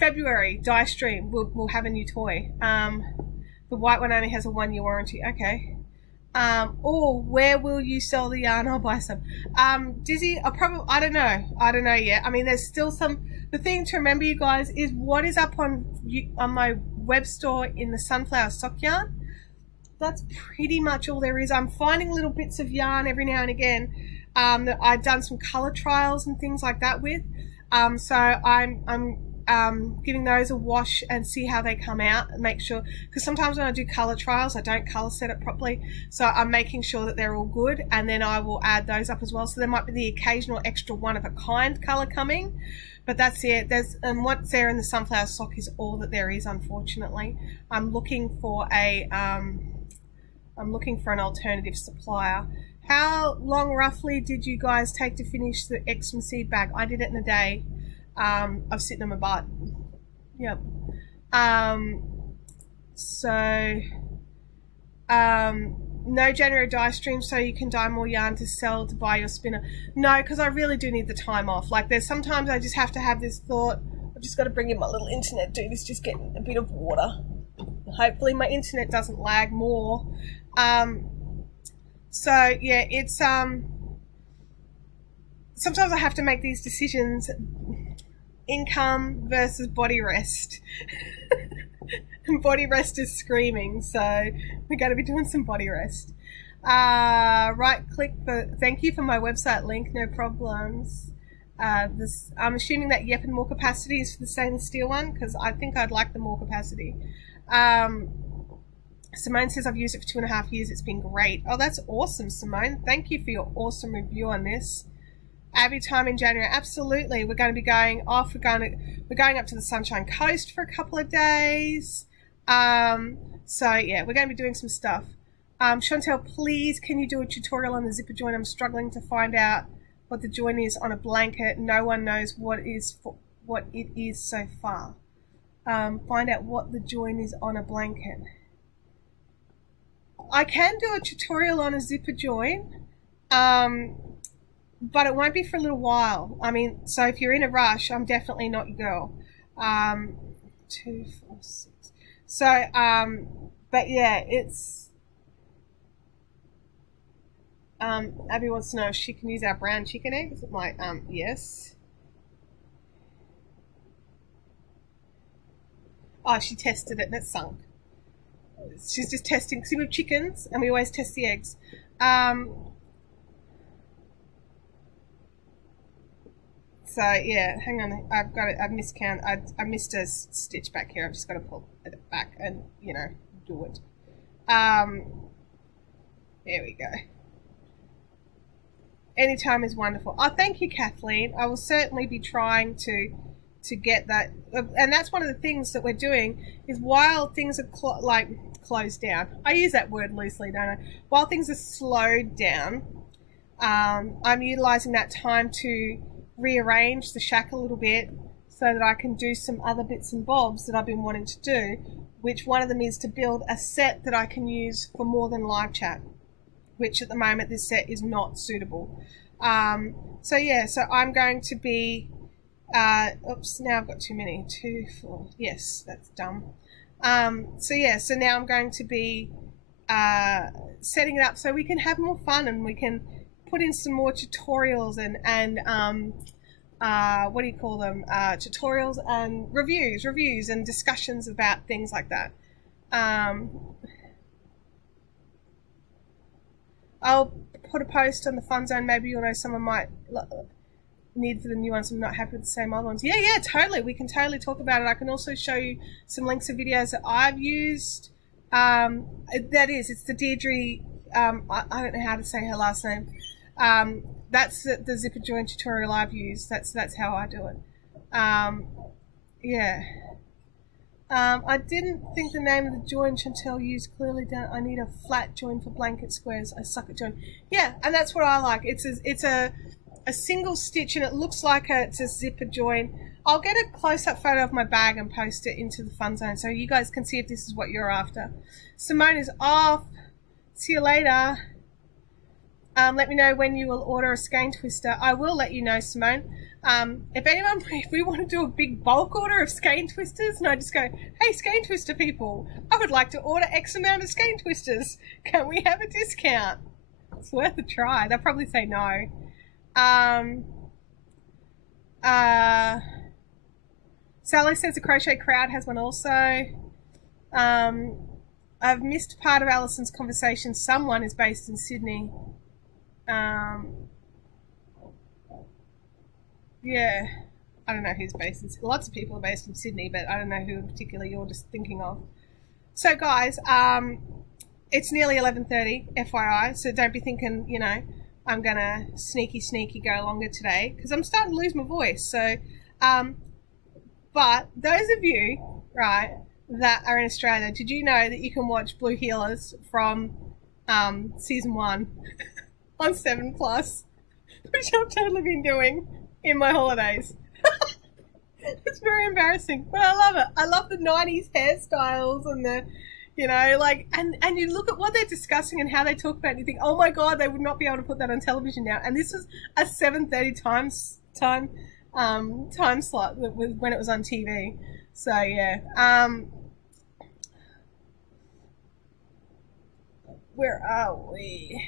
February die stream. We'll have a new toy. The white one only has a 1-year warranty. Okay. Or where will you sell the yarn? I'll buy some. Dizzy, I don't know yet. I mean, there's still some. The thing to remember, you guys, is what is up on my web store in the sunflower sock yarn. That's pretty much all there is. I'm finding little bits of yarn every now and again that I've done some color trials and things like that with. So I'm giving those a wash and see how they come out, and make sure, because sometimes when I do color trials I don't color set it properly, so I'm making sure that they're all good, and then I will add those up as well. So there might be the occasional extra one of a kind color coming, but that's it. What's there in the sunflower sock is all that there is, unfortunately. I'm looking for an alternative supplier. How long roughly did you guys take to finish the XMC bag? I did it in a day. I've sitting on my butt. Yep. No January die stream, so you can dye more yarn to sell to buy your spinner. No, because I really do need the time off. Like, there's sometimes I just have to have this thought, I've just got to bring in my little internet dude. It's just getting a bit of water. Hopefully my internet doesn't lag more. So yeah, it's sometimes I have to make these decisions. Income versus body rest. And body rest is screaming, so we're going to be doing some body rest. Right click for thank you for my website link, no problems. I'm assuming that yep and more capacity is for the stainless steel one, because I think I'd like the more capacity. Simone says I've used it for 2.5 years. It's been great. Oh, that's awesome, Simone. Thank you for your awesome review on this. Abby time in January, absolutely. We're going to be going off. We're going up to the Sunshine Coast for a couple of days. So yeah, we're going to be doing some stuff. Chantel, please, can you do a tutorial on the zipper join? I'm struggling to find out what the join is on a blanket. No one knows what it is so far. Find out what the join is on a blanket. I can do a tutorial on a zipper join. But it won't be for a little while. I mean, so if you're in a rush, I'm definitely not your girl. 2, 4, 6. So, but yeah, it's, Abby wants to know if she can use our brown chicken eggs. I'm like, yes. Oh, she tested it and it sunk. She's just testing, because we have chickens and we always test the eggs. So yeah, hang on, I've miscounted, I missed a stitch back here. I've just got to pull it back and, you know, do it. There we go. Anytime is wonderful. Oh, thank you, Kathleen. I will certainly be trying to get that. And that's one of the things that we're doing, is while things are closed down. I use that word loosely, don't I? While things are slowed down, I'm utilizing that time to rearrange the shack a little bit so that I can do some other bits and bobs that I've been wanting to do, which one of them is to build a set that I can use for more than live chat, which at the moment this set is not suitable. So yeah, so I'm going to be, oops, now I've got too many, 2, 4, yes, that's dumb. So yeah, so now I'm going to be setting it up so we can have more fun and we can put in some more tutorials and what do you call them? Tutorials and reviews and discussions about things like that. I'll put a post on the Fun Zone. Maybe you'll know someone might need for the new ones. I'm not happy with the same old ones. Yeah, totally. We can totally talk about it. I can also show you some links of videos that I've used. It's the Deirdre, I don't know how to say her last name. That's the zipper join tutorial I've used. That's how I do it. Yeah. I didn't think the name of the join Chantel used clearly down. I need a flat join for blanket squares. I suck at join. Yeah, and that's what I like. It's a single stitch and it looks like it's a zipper join. I'll get a close-up photo of my bag and post it into the Fun Zone so you guys can see if this is what you're after. Simone is off. See you later. Let me know when you will order a skein twister. I will let you know, Simone. If we want to do a big bulk order of skein twisters, and I just go, hey, skein twister people, I would like to order X amount of skein twisters. Can we have a discount? It's worth a try. They'll probably say no. Sally says the Crochet Crowd has one also. I've missed part of Alison's conversation. Someone is based in Sydney. Yeah, I don't know who's based in Sydney. Lots of people are based in Sydney, but I don't know who in particular you're just thinking of. So guys, it's nearly 11:30, FYI, so don't be thinking, you know, I'm gonna sneaky go longer today, because I'm starting to lose my voice. So, but those of you, right, that are in Australia, did you know that you can watch Blue Healers from season 1 on 7 Plus, which I've totally been doing in my holidays. It's very embarrassing, but I love it. I love the 90s hairstyles and the, you know, like, and you look at what they're discussing and how they talk about it, and you think, oh my god, they would not be able to put that on television now. And this was a 7:30 time slot when it was on TV. So yeah. Where are we?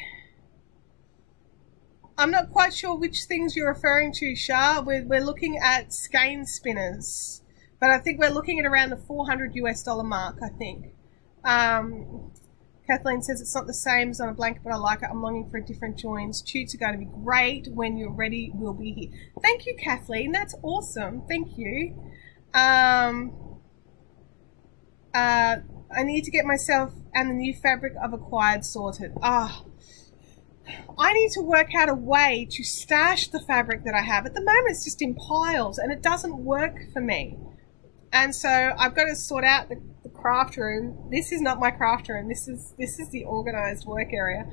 I'm not quite sure which things you're referring to, Shah. We're looking at skein spinners, but I think we're looking at around the $400 US mark, I think. Kathleen says it's not the same as on a blanket, but I like it. I'm longing for different joins. Tutes are going to be great. When you're ready, we'll be here. Thank you, Kathleen. That's awesome. Thank you. I need to get myself and the new fabric I've acquired sorted. I need to work out a way to stash the fabric that I have. At the moment, it's just in piles, and it doesn't work for me. And so I've got to sort out the craft room. This is not my craft room. This is the organized work area.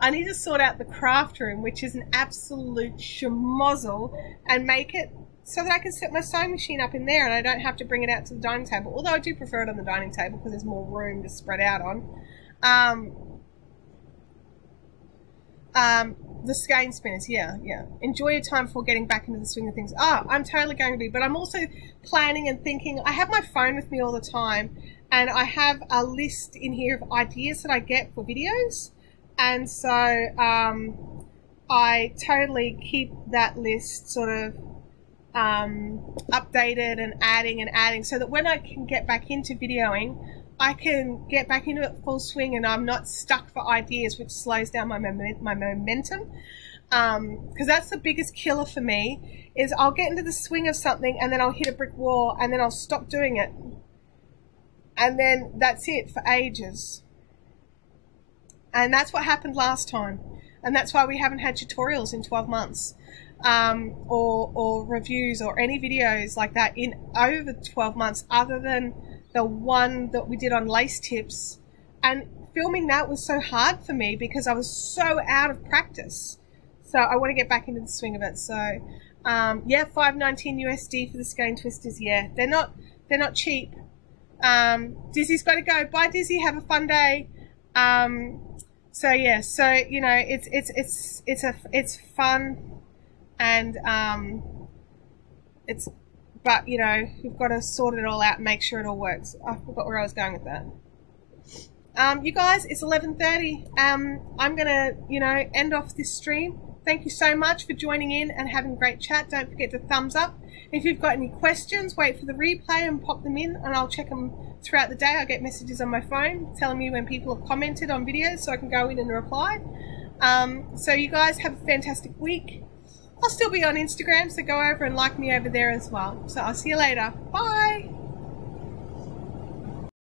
I need to sort out the craft room, which is an absolute schmozzle, and make it so that I can set my sewing machine up in there, and I don't have to bring it out to the dining table. Although I do prefer it on the dining table because there's more room to spread out on. The skein spinners, yeah. Enjoy your time before getting back into the swing of things. I'm totally going to be, but I'm also planning and thinking. I have my phone with me all the time, and I have a list in here of ideas that I get for videos, and so I totally keep that list sort of updated and adding so that when I can get back into videoing, I can get back into it full swing and I'm not stuck for ideas, which slows down my momentum. Because that's the biggest killer for me, is I'll get into the swing of something and then I'll hit a brick wall and then I'll stop doing it. And then that's it for ages. And that's what happened last time. And that's why we haven't had tutorials in 12 months. Or reviews or any videos like that in over 12 months, other than the one that we did on lace tips. And filming that was so hard for me because I was so out of practice. So I want to get back into the swing of it. So yeah, $5.19 USD for the skein twisters. Yeah, they're not cheap. Dizzy's got to go. Bye, Dizzy. Have a fun day. So yeah, so you know, it's fun, and but you know, we've got to sort it all out and make sure it all works. I forgot where I was going with that. You guys, it's 11:30. I'm gonna, you know, end off this stream. Thank you so much for joining in and having a great chat. Don't forget to thumbs up. If you've got any questions, wait for the replay and pop them in, and I'll check them throughout the day. I get messages on my phone telling me when people have commented on videos, so I can go in and reply. So you guys have a fantastic week. I'll still be on Instagram, so go over and like me over there as well. So I'll see you later. Bye.